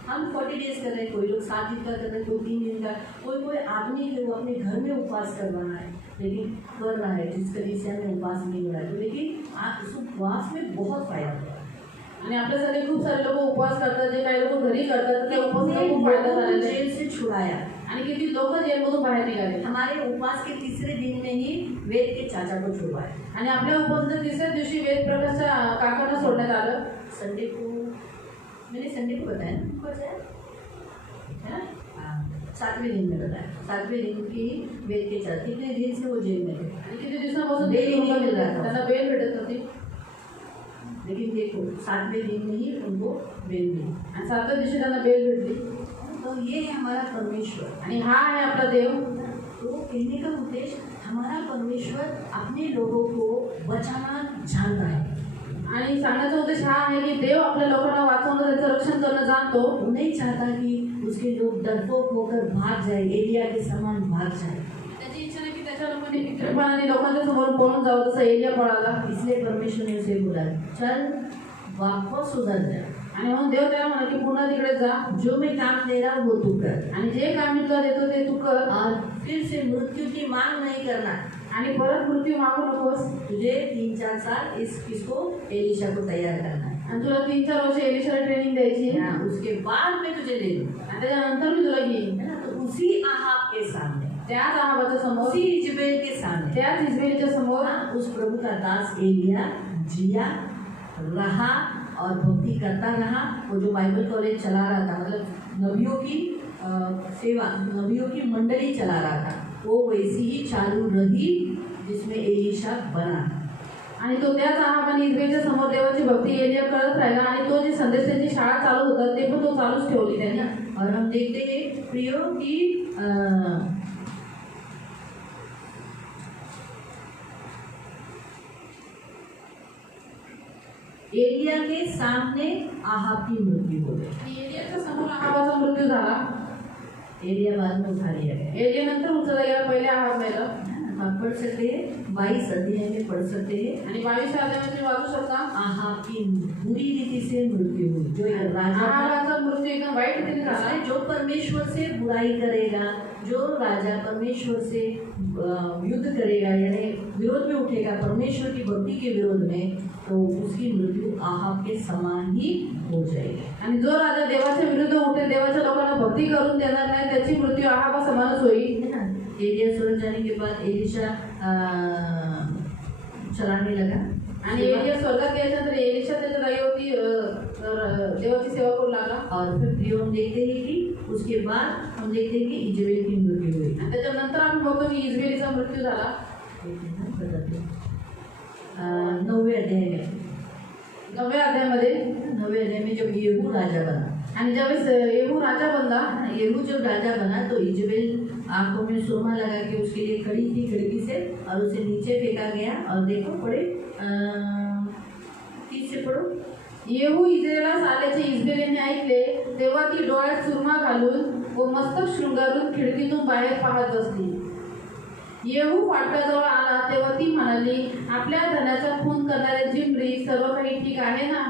हम 40 डेज कर रहे हैं, कोई लोग 7 दिन का कर रहे हैं, कोई 3 दिन का, कोई आदमी है वो अपने घर में उपवास कर रहा है, लेकिन कर रहा है जिसका जिससे हमें उपवास नहीं हो रहा है, तो लेकिन आज उस उपवास में बहुत फायदा होता है। आणि आपल्यासाठी खूप सारे लोक उपवास करतात, जे काही लोक घरी करतात, तर त्या उपवासाचा खूप फायदा झालेला आहे। जेल से छुड़ाया, आणि किती लोक जेलमधून बाहेर निघाले। हमारे उपवास के तीसरे दिन में ही वेद के चाचा को छुड़वाया, आणि आपल्या उपवासाच्या तिसऱ्या दिवशी वेद प्रकाशच्या काकांना सोडण्यात आलं। संडे को मैंने संडे को बताया ना, बताया है ना, 7वें दिन में बताया, 7वें दिन की वेद के चाचा, कितने दिन से वो जेल में थे, आणि किती दिवसापासून बेल नहीं मिल रहा था, त्यांना बेल भेटत नव्हती, लेकिन देखो 7वें दिन में ही उनको बेल मिली। आणि 7व्या दिवशी त्यांना बेल भेटली। तो ये है हमारा परमेश्वर, आणि हा आहे आपला देव। तो कहने का उद्देश्य, हमारा परमेश्वर अपने लोगों को बचाना जानता है। आणि सांगण्याचा उद्देश हा आहे की देव आपल्या लोकांना वाचवणं, त्याचं रक्षण करणं जाणतो। वो नहीं चाहता कि उसके लोग डरपोक होकर भाग जाए, एलिया के समान भाग जाए। त्याची इच्छा नाही की त्याच्या लोकांनी विक्रमाने लोकांच्या समोर पळून जावं, जसं एलिया पळाला। इसलिए परमेश्वर ने उसे बोला, चल वापस उधर जा, आणि म्हणून देव त्याला म्हणा की पुन्हा तिकडे जा, जो मैं काम दे रहा हूँ वो तू कर, आणि जे काम मी तुला देतो ते तू कर, और फिर से मृत्यु की मांग नहीं करना। आणि परत मृत्यू मागू नकोस। तुझे 3-4 साल किसको एलिशा को तैयार करना है, आणि तुला 3-4 वर्ष एलिशाला ट्रेनिंग द्यायची, हाँ, उसके बाद मैं तुझे ले लूँगा, आणि त्याच्यानंतर मी तुला घेईन। है ना। तो उसी आहाब के सामने, त्याच आहाबाच्या समोर, उसी इजबेल के सामने, त्याच इजबेलीच्या समोर हाँ, उस प्रभु का दास एलिया जिया रहा और भक्ति करता रहा। वो जो बाइबल कॉलेज चला रहा था, मतलब नबियों की सेवा, नबियों की मंडली चला रहा था, वो वैसी ही चालू रही जिसमें एलिशा बना। आणि तो त्याच आहाबाने इजबेलच्या समोर देवाची भक्ती एलिया करत राहिला, आणि तो जे संदेश त्यांची शाळा चालू होता ते पण तो चालूच ठेवली त्यांनी। और हम देखते हैं प्रियो की एलिया के सामने आहाब की मृत्यु हो गई। आणि एलियाच्या समोर आहाबाचा मृत्यू झाला। एलिया बाद में उठा लिया गया। एलिया नंतर उचलला गेला, पहिले आहाब मेला। आप पढ़ सकते हैं, 22 अध्याय में पढ़ सकते हैं, आणि 22 अध्यायामध्ये वाचू शकता। आहाब की बुरी रीति से मृत्यु हुई, जो एक राजा था, आहाबाचा मृत्यू एकदम वाईट रीतीने झाला। जो परमेश्वर से बुराई करेगा, जो राजा परमेश्वर से युद्ध करेगा, यानी विरोध में उठेगा परमेश्वर की भक्ति के विरोध में, तो उसकी मृत्यु आहाब के समान ही हो जाएगी। आणि जो राजा देवाच्या विरुद्ध उठेल, देवाच्या लोकांना भक्ती करून देणार नाही, त्याची मृत्यू आहाबा समानच होईल, है ना। एलिया स्वर्ग जाने के बाद एलिशा चलाने लगा, आणि एलिया स्वर्गात गेल्यानंतर एलिशा त्याच्या जागेवरती देवाची सेवा करू लागला। और फिर प्रियो हम देखते हैं कि उसके बाद हम देखते हैं कि इजबेल की मृत्यु हुई। आणि त्याच्यानंतर आपण बघतो की इजबेलीचा मृत्यू झाला। 9वें अध्याय में, 9व्या अध्यायामध्ये, 9वें अध्याय में जब येहू राजा बना, आणि ज्यावेळेस येहू राजा बनला, येहू जब राजा बना तो इजबेल आंखों में सुरमा लगा के उसके लिए खड़ी थी खिड़की से और उसे नीचे फेंका गया। और देखो पढ़े 30 से पढ़ो। येहू इस्रायेलास आल्याचे इस्रायलीने ऐकले, तेव्हा ती डोळ्यात सुरमा घालून व मस्तक शृंगारून खिडकीतून बाहेर पाहत बसली। येहू फाटकाजवळ आला तेव्हा ती म्हणाली, आपल्या धनाचा खून करणाऱ्या जिमरी, सर्व काही ठीक आहे ना?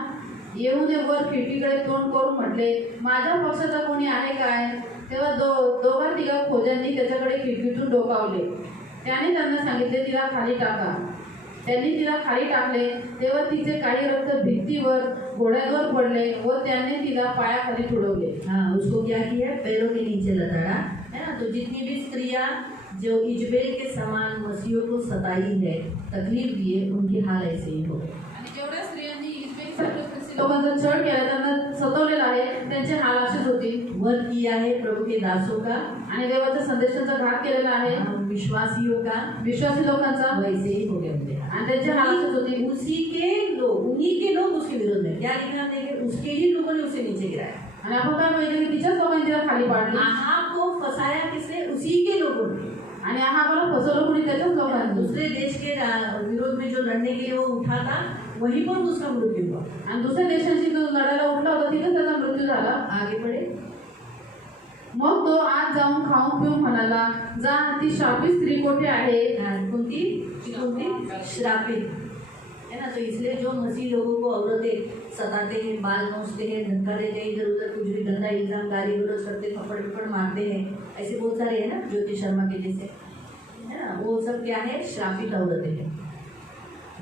येहूने वर खिडकीकडे तोंड करून म्हटले, माझ्या पक्षाचा कोणी आहे काय? तेव्हा दोघा तिघा खोजांनी त्याच्याकडे खिडकीतून डोकावले। त्याने त्यांना सांगितले, तिला खाली टाका। त्यांनी तिला खाली टाकले तेव्हा तिचे काही रक्त भित्तीवर घोड्यांवर पडले व त्याने तिला पायाखाली तुडवले। हाँ, उसको क्या किया? पैरों के नीचे लताड़ा, है ना। तो जितनी भी स्त्रियां जो इजबेल के समान मसीहों को सताई है, तकलीफ दी है, उनकी हाल ऐसे ही हो। आणि जेवढ्या स्त्रियांनी इस्रायली लोकांचा छळ केला, त्यांना सतवलेला आहे, त्यांचे हाल असेच होतील। वध किया है प्रभु के दासों का, आणि देवाच्या संदेशाचा घात केलेला आहे विश्वासियों का, विश्वासी लोकांचा, वैसे ही हो गए उनके हाल। आणि त्यांचे हाल असेच होतील। उन्हीं के लोग उसके विरोध में क्या लिखा हमने कि उसके ही लोगों ने उसे नीचे गिराया। आणि आपण काय माहिती की तिच्याच लोकांनी तिला खाली पाडली आहाब को फंसाया किसने? उसी के लोगों ने। आणि आहाबाला फसवलं कोणी? त्याच्याच लोकांनी। दूसरे देश के विरोध में जो लड़ने के लिए वो उठा था, वहीं पर उसका मृत्यु हुआ। आणि दुसऱ्या देशांशी जो लढायला उठला होता तिथेच त्याचा मृत्यू झाला। आगे बढ़े। मग तो आज जाऊन खाऊन पिऊन म्हणाला, जा, ती शापित स्त्री कोठे आहे? कुंती श्रापित है ना। तो इसलिए जो मसीह लोगों को औरतें सताते हैं, बाल नोचते हैं, धक्का देते हैं, इधर उधर कुछ भी गंदा इल्जाम गाली गलौज करते, थप्पड़ मारते हैं, ऐसे बहुत सारे हैं ना, ज्योति शर्मा के जैसे, है ना। वो सब क्या है? श्रापित औरतें हैं।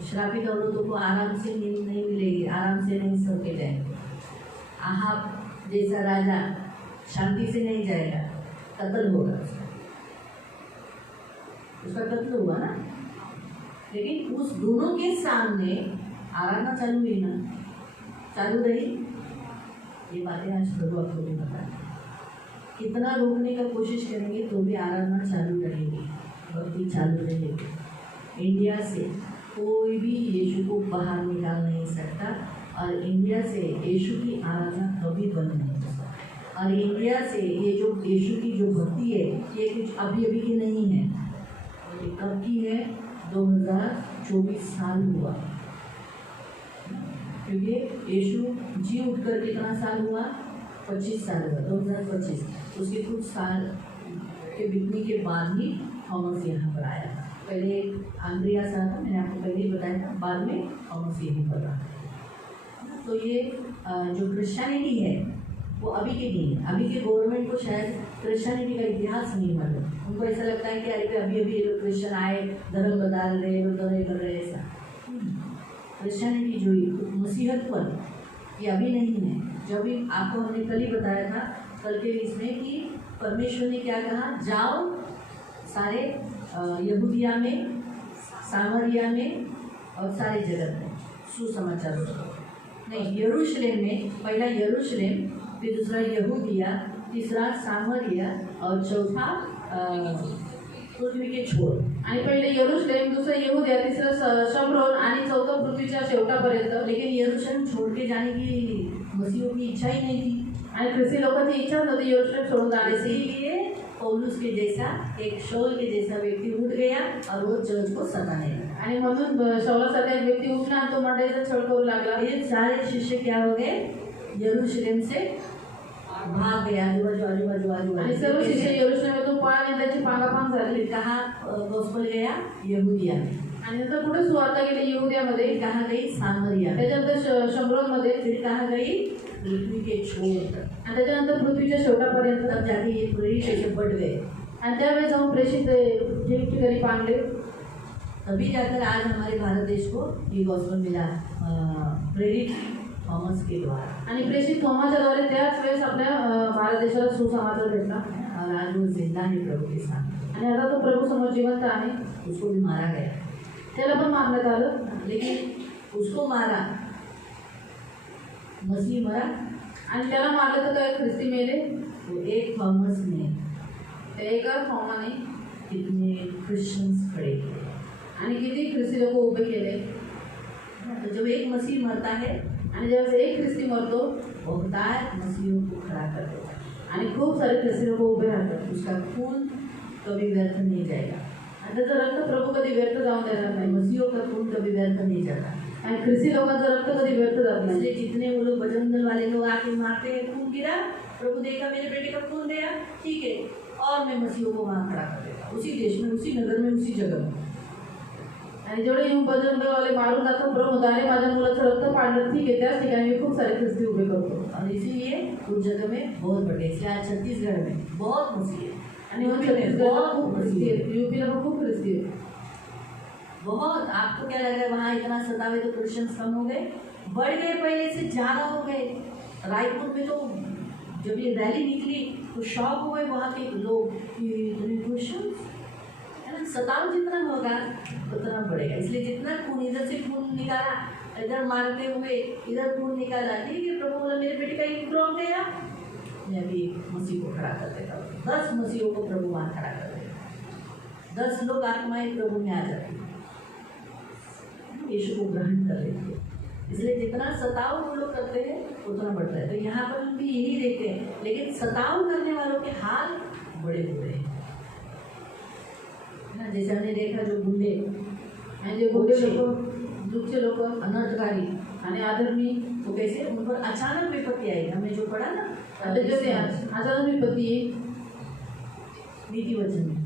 श्रापित औरतों को आराम से नींद नहीं मिलेगी, आराम से नहीं सो के जाएंगे। आहाब जैसा राजा शांति से नहीं जाएगा, कत्ल होगा उसका कत्ल हुआ ना। लेकिन उस दोनों के सामने आराधना चालू हुई ना, चालू रही। ये बातें आज प्रभु आपको भी बताए। कितना रोकने का कोशिश करेंगे तो भी आराधना चालू रहेगी, भक्ति चालू रहेगी। इंडिया से कोई भी यीशु को बाहर निकाल नहीं सकता, और इंडिया से यीशु की आराधना कभी बंद नहीं हो सकती। और इंडिया से ये जो यीशु की जो भक्ति है, ये कुछ अभी अभी की नहीं है, ये कब की है? 2024 साल हुआ, क्योंकि यीशु जी उठकर कितना साल हुआ? 25 साल हुआ, 2025। उसके कुछ साल के बीतने के बाद ही थॉमस यहाँ पर आया था। पहले आंद्रियास आया था, मैंने आपको पहले ही बताया था, बाद में थॉमस यहीं पर आया। तो ये जो क्रिश्चियनिटी है वो अभी की नहीं है। अभी के गवर्नमेंट को शायद क्रिश्चियनिटी का इतिहास नहीं मालूम। उनको ऐसा लगता है कि अरे अभी अभी ये लोग क्रिश्चियन आए, धर्म बदल रहे, बदल कर रहे, ऐसा। क्रिश्चियनिटी जो मसीहत पर, ये अभी नहीं है। जो अभी आपको हमने कल ही बताया था, कल के इसमें, कि परमेश्वर ने क्या कहा? जाओ सारे यहूदिया में, सामरिया में और सारे जगत में सुसमाचार सुनाओ। नहीं, यरूशलेम में, पहला यरूशलेम, फिर दूसरा यहूदिया, तीसरा सामरिया और चौथा पृथ्वी के छोर। आणि पहिले यरूशलेम, दुसरं यहूदिया, तिसरं शमरोन आणि चौथं पृथ्वीच्या शेवटापर्यंत। लेकिन यरूशलेम छोड़ के जाने की मसीहों की इच्छा ही नहीं थी, आणि ख्रिस्ती लोकांची इच्छा नव्हती यरूशलेम सोडून जाण्याची। इसीलिए पौलुस के जैसा एक शौल के जैसा व्यक्ति उठ गया और वो चर्च को सताने लगा। आणि म्हणून शौलासारखा एक व्यक्ती उठला आणि तो मंडळीचा छळ करू लागला। ये सारे शिष्य क्या हो गए? यरूशलेम से भाग गए, आजूबाजू। आणि सर्व शिष्य यरूशलेमातून पळाले, त्याची पांगापांग झाली। फिर कहाँ गॉस्पेल गया? यहूदिया में। आणि नंतर पुढे सुवार्ता गेली यहूदियामध्ये, फिर कहाँ गई? सामरिया। त्याच्यानंतर शमरोनमध्ये, फिर कहाँ गई? पृथ्वी के छोर तक। आणि त्याच्यानंतर पृथ्वीच्या शेवटापर्यंत। तब जाके ये प्रेरित ऐसे बढ़ गए, आणि त्यावेळेस जाऊन प्रेषित ठिकठिकाणी पांगले। तभी जाकर आज हमारे भारत देश को ये गॉस्पेल मिला, प्रेरित थॉमस के द्वारा। आणि प्रेषित थोमाच्या द्वारे त्याच वेळेस आपल्या भारत देशाला सुसमाचार भेटला। और आज वो जिंदा है प्रभु के साथ, आणि आता तो प्रभू समोर जिवंत आहे। उसको भी मारा गया, त्याला पण मारण्यात आलं। लेकिन उसको मारा, मसीह मरा, आणि त्याला मारलं तर काय? ख्रिस्ती मेले। तो एक थॉमस ने, एका थोमाने कितने क्रिश्चियंस खड़े किए। आणि किती ख्रिस्ती लोक उभे केले। तो जब एक मसीह मरता है आणि जेव्हा एक ख्रिस्ती मरतो बहुतायत मसीहों को खड़ा कर देता है। आणि खूप सारे ख्रिस्ती लोक उभे राहतात उसका खून कभी व्यर्थ नहीं जाएगा। आणि त्याचं रक्त प्रभू कधी व्यर्थ जाऊन देणार नाही मसीहों का खून कभी व्यर्थ नहीं जाता। आणि ख्रिस्ती लोकांचं रक्त कधी व्यर्थ जात नाही। इसलिए जितने वो लोग बजरंग दल वाले लोग आके मारते हैं, खून गिरा, प्रभु देखा मेरे बेटे का खून गया, ठीक है, और मैं मसीहों को वहाँ खड़ा कर देता, उसी देश में, उसी नगर में, उसी जगह में। आणि जेवढे येऊन बजरंगवाले मारून जातो प्रभू दारे माझ्या मुलाचं रक्त पाडलं, ठीक आहे, त्याच ठिकाणी मी खूप सारे ख्रिस्ती उभे करतो। और इसलिए उस जगह में बहुत बड़े, इसलिए आज छत्तीसगढ़ में बहुत मसीह है, आणि म्हणून छत्तीसगडला खूप ख्रिस्ती आहेत, यूपीला पण खूप ख्रिस्ती आहेत। बहुत। आपको क्या लग रहा है वहाँ इतना सतावे तो क्रिश्चियंस कम हो गए? बढ़ गए, पहले से ज़्यादा हो गए। रायपुर में तो जब ये रैली निकली तो शॉक हो गए वहाँ के लोग कि इतने क्रिश्चियंस, है ना। सताव जितना होगा उतना बढ़ेगा। इसलिए जितना खून, इधर से खून निकाला, इधर मारते हुए इधर खून निकाला, ठीक है, प्रभु बोला मेरे बेटे का एक ड्रॉप गया, मैं अभी मसीह को खड़ा कर देता हूँ। 10 मसीहों को प्रभु वहाँ खड़ा कर देगा। 10 लोग आत्माएं प्रभु में आ जाती है, यीशु को ग्रहण कर लेती है। इसलिए जितना सताव वो लोग करते हैं उतना बढ़ता है। तो यहाँ पर हम भी यही देखते हैं, लेकिन सताव करने वालों के हाल बड़े बुरे हैं ना। जैसे हमने देखा जो गुंडे, आणि जे गुंडे लोक, दुःखचे लोक, अनर्थकारी आणि आधर्मी, तो कैसे उन पर अचानक विपत्ति आई, हमने जो पढ़ा ना जैसे अचानक विपत्ती नीति वचन में।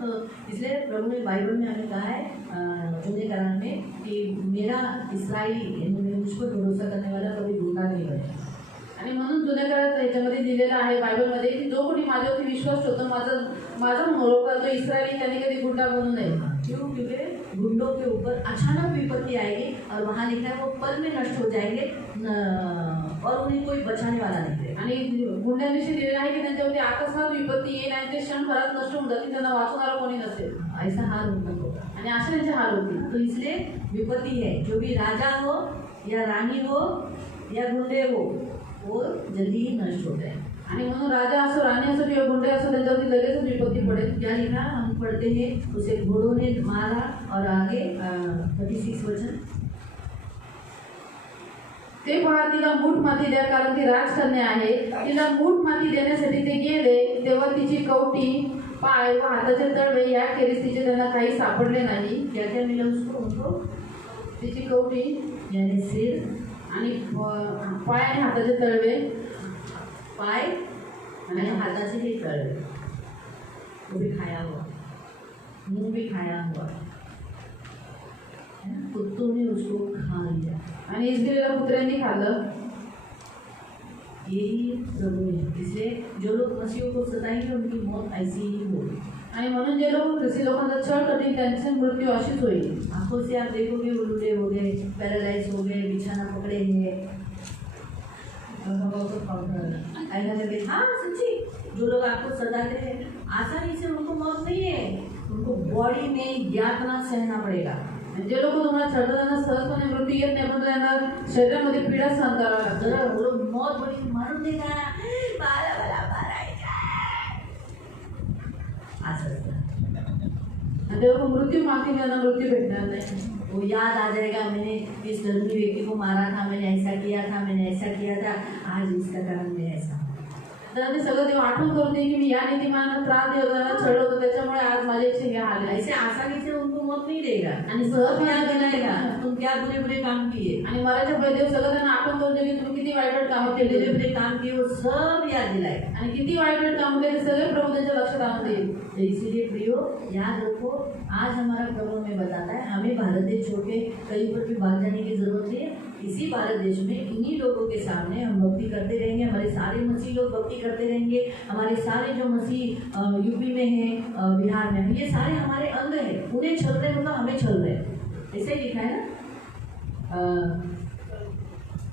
तो इसलिए प्रभु ने बाइबल में हमें कहा है जुने करार में कि मेरा इस्राएली, मुझ पर भरोसा करने वाला कभी गुंडा नहीं बने। आणि म्हणून जुन्या काळात याच्यामध्ये दिलेलं आहे बायबलमध्ये की जो कोणी माझ्यावरती विश्वास ठेवतो, माझा मनोरोग करतो इस्रायली, त्याने कधी गुंडा बनू नये। क्यों? क्योंकि गुंडों के ऊपर अचानक विपत्ति आएगी और वहाँ लिखा है वो पल में नष्ट हो जाएंगे और उन्हें कोई बचाने वाला नहीं रहेगा। आणि गुंड्यांविषयी दिलेलं आहे की त्यांच्यावरती अकस्मात विपत्ती येईल आणि ते क्षणभरात नष्ट होऊन जातील, त्यांना वाचवणारा कोणी नसेल। ऐसा हाल उनका होगा आणि अशा त्यांचे हाल होतील। तो इसलिए विपत्ति है, जो भी राजा हो या रानी हो या गुंडे हो, वो जल्दी ही नष्ट हो जाए। आणि म्हणून राजा असो, राणी असो किंवा गुंडे असो, त्यांच्यावरती लगेच विपत्ती पडेल। क्या लिखा हम पढ़ते हैं, उसे घोड़ों ने मारा और आगे 36 वचन, ते पहा तिला मूठ माती द्या कारण ती राजकन्या आहे, तिला मूठ माती देण्यासाठी ते गेले, तेव्हा तिची कवटी, पाय व हाताचे तळवे याखेरीज तिचे त्यांना काही सापडले नाही। क्या क्या मिला उसको? उनको तिची कवटी यानी सिर, आणि पाय आणि हाताचे तळवे, पाय आणि हाथाचे ही तळवे, वो भी खाया हुआ, मुंह भी खाया हुआ, है ना? कुत्तों ने उसको खा लिया। आणि इस्रायलीला कुत्र्यांनी खाल्लं। यही प्रभु है। इसलिए जो लोग मसीहों को सताएंगे उनकी मौत ऐसी ही होगी। आणि म्हणून जे लोक ख्रिस्ती लोकांचा छळ करतील त्यांची मृत्यू अशीच होईल। आंखों से आप देखोगे वो लूटे हो गए, पैरालाइज हो गए, बिछाना पकड़े हैं, ऐसा करके। हाँ सच्ची, जो लोग आपको सताते हैं आसानी से उनको मौत नहीं है, उनको बॉडी में यातना सहना पड़ेगा। जे लोक तुम्हाला छळतात त्यांना सहजपणे मृत्यू येत नाही, पण त्यांना शरीरामध्ये पीडा सहन करावी लागते। जरा वो लोग मौत बड़ी मारून देगा, मारा मला मारायचा असं असतं। आणि ते लोक मृत्यू मागतील, त्यांना मृत्यू भेटणार नाही। वो याद आ जाएगा, मैंने इस धर्मी व्यक्ति को मारा था, मैंने ऐसा किया था, मैंने ऐसा किया था, आज इसका कारण मैं ऐसा। तर ते सगळं तेव्हा आठवण करून दे की मी या नीतिमानाला त्रास देत होता, छळलं होतं, त्याच्यामुळे आज माझ्याशी हे हाल आहे। ऐसे आसानी से उनको मौत नहीं देगा आणि सब सहज याद दिलाएगा तुम क्या बुरे बुरे काम किए, आणि मराठा पहिले देव सगळं त्यांना आठवण करून दे की तुम्ही किती वाईट वाईट कामं बुरे केले, बुरे काम किए वो सब याद दिलाएगा। आणि किती वाईट वाईट कामं केले सगळे प्रभू त्यांच्या लक्षात आणून देईल। तो इसीलिए प्रियो याद रखो, आज हमारा प्रभु हमें बताता है हमें भारत देश छोड़ के कहीं पर भी भाग जाने की जरूरत नहीं है। इसी भारत देश में इन्हीं लोगों के सामने हम भक्ति करते रहेंगे, हमारे सारे मसीह लोग भक्ति करते रहेंगे, हमारे सारे जो मसीह यूपी में हैं, बिहार में हैं, ये सारे हमारे अंग हैं, उन्हें छल रहे मतलब हमें छल रहे हैं। ऐसे ही लिखा है ना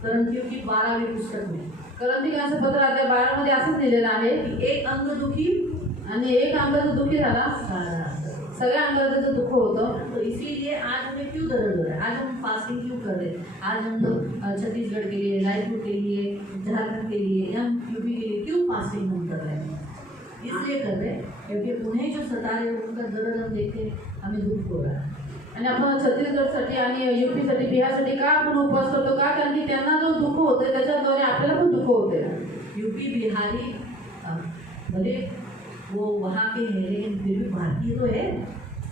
करंथियों की 12वीं पुस्तक में, करंथिकांचं पत्र अध्याय 12 मध्ये असंच लिहिलेलं आहे कि एक अंग दुखी आणि एक अंगाचा दुःखी झाला, सारा सगळ्या अंगाचं दुःख होतं। तो इसीलिए आज हमें क्यों दर्द हो रहा है, आज हम फास्टिंग क्यों कर रहे हैं, आज हम लोग छत्तीसगढ़ के लिए, रायपुर के लिए, झारखंड के लिए या यूपी के लिए क्यों फास्टिंग हम कर रहे हैं? इसलिए कर रहे हैं क्योंकि उन्हें जो सता रहे हैं उनका दर्द हम देख के हमें दुख हो रहा है। आणि आपण छत्तीसगडसाठी आणि यूपीसाठी बिहारसाठी का आपण उपवास करतो का कारण की त्यांना जो दुःख होते त्याच्याद्वारे आपल्याला पण दुःख होते. यूपी बिहारी भले वो वहाँ के हैं लेकिन फिर भी भारतीय तो है.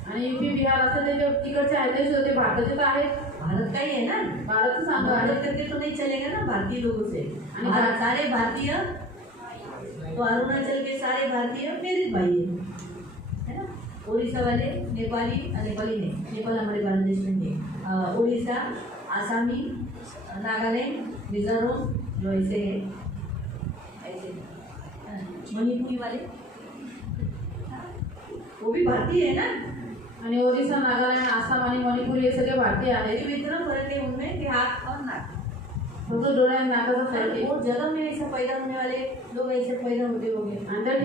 आणि यूपी बिहार असं ते जे तिकडचे आहेत ते भारताचे तर आहेत. भारत का ही है ना. भारतचं सांगा भारत करके तो नहीं चलेगा ना भारतीय लोगों से. सारे भारतीय तो अरुणाचल के सारे भारतीय मेरे भाई है ना. उड़ीसा वाले नेपाली नेपाली नहीं, नेपाल हमारे भारत देश में नहीं. उड़ीसा, आसामी, नागालैंड, मिजोरम जो ऐसे है ऐसे मणिपुरी वाले वो भी भारतीय है ना. आणि ओरिसा, नागालँड, आसाम आणि मणिपूर हे सगळे भारतीय आहेत. लेकिन इतना फर्क है उनमें कि आँख और नाक. फक्त डोळ्या आणि नाकाचा फरक आहे. वो जन्म में ऐसा पैदा होने वाले लोग ऐसे पैदा होते होंगे. आणि त्या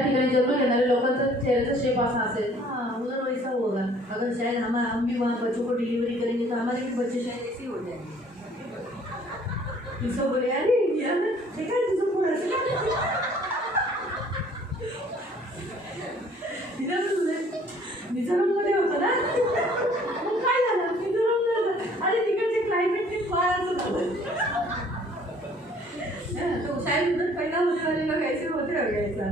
ठिकाणी जन्म घेणारे लोकांचा चेहऱ्याचा शेप असा असेल. हाँ उधर वैसा होगा. अगर शायद हम भी वहाँ बच्चों को डिलीवरी करेंगे तो हमारे भी बच्चे शायद ऐसे ही हो जाएंगे. किसको बोले अरे इंडिया में देखा है तुझको पूरा मिझोरममध्ये होतं ना. मग काय झालं मिझोरम. अरे तिकडचे क्लायमेट के फार असं झालं. तो शायद उधर पैदा होने वाले लोग ऐसे होते हो गए ऐसा.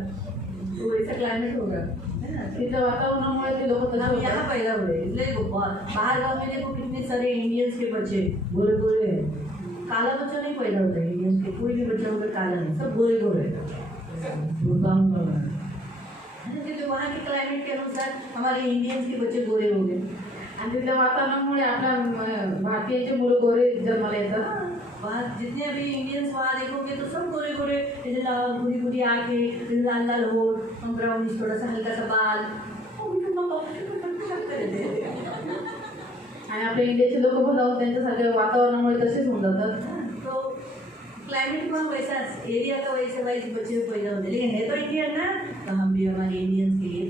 तो वैसा क्लाइमेट होगा है ना. तिथल्या वातावरणामुळे ते लोक हम यहाँ पैदा हुए इसलिए बाहर गाँव में देखो कितने सारे इंडियंस के बच्चे गोरे गोरे हैं. काला बच्चा नहीं पैदा होता है इंडियंस के. कोई भी बच्चा होगा काला नहीं, सब गोरे गोरे क्योंकि वहाँ के क्लाइमेट के अनुसार हमारे इंडियंस के बच्चे गोरे हो गए. आणि तिथल्या वातावरणामुळे आपल्या भारतीयांचे मुलं गोरे जन्माला येतात. वहाँ जितने अभी इंडियंस वहाँ देखोगे तो सब गोरे गोरे जैसे बुरी बुरी आँखें, लाल लाल होठ, ब्राउनिश थोड़ा सा हल्का सा बाल. आणि आपल्या इंडियाचे लोक पण जाऊन त्यांच्या सगळ्या वातावरणामुळे तसेच होऊन जातात. तो क्लाइमेट में वैसा एरिया का वैसे वाइज बच्चे पैदा होते. लेकिन है तो इंडियन ना, तो हम भी हमारे इंडियंस के लिए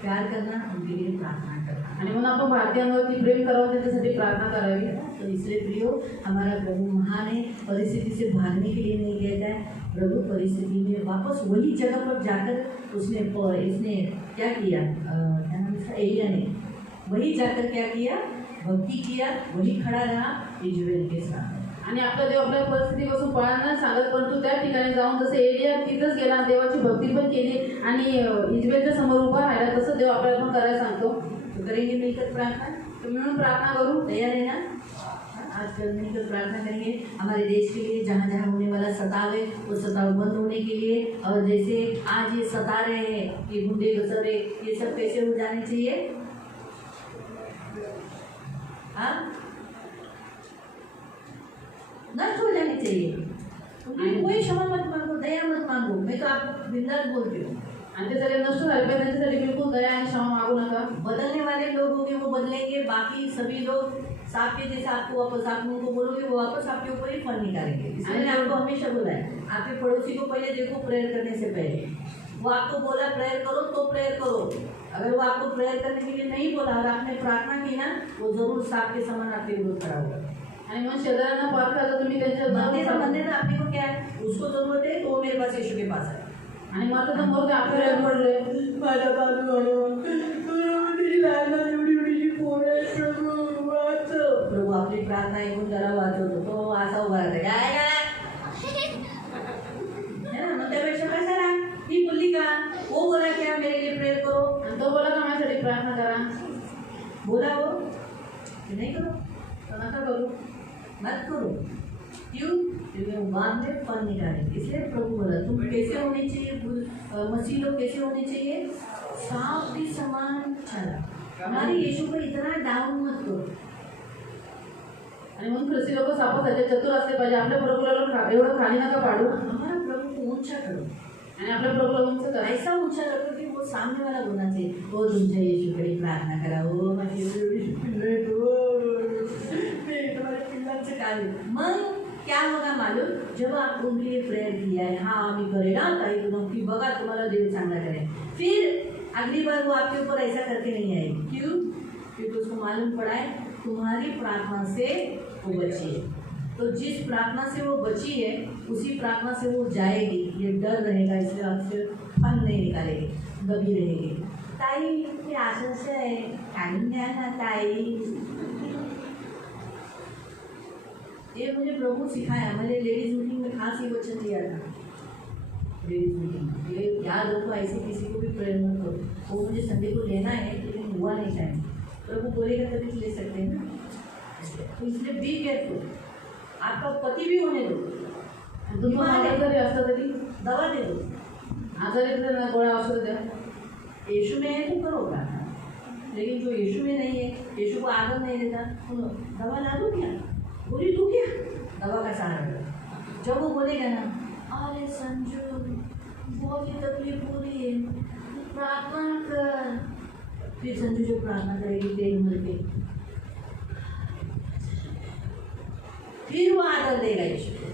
प्यार करना, उनके लिए प्रार्थना करना. आणि म्हणून आपण भारतीयांवरती प्रेम करावं, त्यांच्यासाठी प्रार्थना करावी. तो इसलिए प्रियो हमारा प्रभु महान है. परिस्थिति से भागने के लिए नहीं कहता है. प्रभु परिस्थिति में वापस वही जगह पर जाकर इसने क्या किया, क्या नाम इसका, एलिया ने वही जाकर क्या किया, भक्ति किया. वही खड़ा रहा इजराइल के साथ. आणि आपला देव आपल्या परिस्थितीपासून पळायला सांगत, परंतु त्या ठिकाणी जाऊन जसं एलिया तिथंच गेला, देवाची भक्ती पण केली आणि इजरायलच्या समोर उभा राहिला, तसं देव आपल्याला पण करायला सांगतो. तो करेंगे मिलकर प्रार्थना. तो मिळून प्रार्थना करू. तैयार है ना. आज कल मिलकर प्रार्थना करेंगे हमारे देश के लिए. जहाँ जहाँ होने वाला सताव है वो सताव बंद होने के लिए. और जैसे आज ये सता रहे हैं ये गुंडे गसरे, ये सब कैसे हो जाने चाहिए. हाँ नष्ट हो जाने चाहिए. उनकी कोई क्षमा मत मांगो, दया मत मांगो. मैं तो आपको बिंदास बोलती हूँ. आणि ते सगळे नष्ट झाले पाहिजे, त्यांच्यासाठी बिलकुल दया आणि क्षमा मागू नका. बदलने वाले लोग होंगे वो बदलेंगे. बाकी सभी लोग सांप के जैसे आपको वापस आप उनको बोलोगे वो वापस आपके ऊपर ही फल निकालेंगे. इसलिए मैंने आपको हमेशा बोला है आपके पड़ोसी को पहले देखो प्रेयर करने से पहले. वो आपको बोला प्रेयर करो तो प्रेयर करो. अगर वो आपको प्रेयर करने के लिए नहीं बोला और आपने प्रार्थना की ना, वो जरूर सांप के समान आपके विरुद्ध खड़ा होगा. आणि मग शेजाऱ्यांना पाठवा तर तुम्ही त्यांच्या मंदिर में अपने को क्या है, उसको जरूरत है तो वो मेरे पास यीशु के पास है. आणि मला तर मग आपल्याला पडले माझ्या बाजूला प्रभू आपली प्रार्थना ऐकून जरा वाचवतो. तो असा उभा राहतो काय है ना. मग त्यापेक्षा कशाला ही बोलली का, वो बोला क्या मेरे लिए प्रेयर करो, आणि तो बोला का माझ्यासाठी प्रार्थना करा. बोला वो कि नहीं करो तर नका करू. मत करो. क्यों, क्योंकि वो बाद में फल निकालेंगे. इसलिए प्रभु बोला तुम कैसे होने चाहिए, मसीह लोग कैसे होने चाहिए, सांप के समान चला. हमारे यीशु को इतना डाउन मत करो. आणि म्हणून ख्रिस्ती लोक सापासारखे चतुर असले पाहिजे. आपल्या प्रभूला एवढं खाली नका पाडू. हमारा प्रभु को ऊंचा करो. आणि आपल्या प्रभूला उंच करा. ऐसा ऊंचा करो कि वो सामने वाला बोलना चाहिए वो तुमच्या यीशूकडे प्रार्थना करा. वो माझी तुम्हारे पिल्लांचं काय. मग क्या होगा मालूम, जब आप उनके लिए प्रेयर किया है, हाँ अभी करेगा ताई नौकरी बगा तुम्हारा देव चांगला करे, फिर अगली बार वो आपके ऊपर ऐसा करके नहीं आएगी. क्यों, क्योंकि उसको मालूम पड़ा है तुम्हारी प्रार्थना से वो बची है. तो जिस प्रार्थना से वो बची है उसी प्रार्थना से वो जाएगी. ये डर रहेगा इसलिए आपसे फल नहीं निकालेगी, दबी रहेगी. ताई ते असं आहे काढून द्या ना ताई. ये मुझे प्रभु सिखाया. मैंने लेडीज मीटिंग में खास ये वचन दिया था. लेडीज मीटिंग ये याद रखो, ऐसे किसी को भी प्रेयर मत करो. वो मुझे संडे को लेना है लेकिन हुआ नहीं टाइम. प्रभु बोलेगा तभी ले सकते हैं ना. तो इसलिए बी केयरफुल. आपका पति भी होने दो, तुम्ही आजारी असता तरी दवा दे दो. आजारी असताना गोळ्या औषध द्या. यीशु में है तो करो प्रार्थना. लेकिन जो यीशु में नहीं है, यीशु को आदर नहीं देता, सुनो दवा ला दो क्या, गोली दो क्या, दवा का सहारा लो. जब वो बोलेगा ना अरे संजू बहुत ही तकलीफ हो रही है, तू प्रार्थना कर, फिर संजू जो प्रार्थना करेगी तेल मल के, फिर वो आदर देगा यीशु को.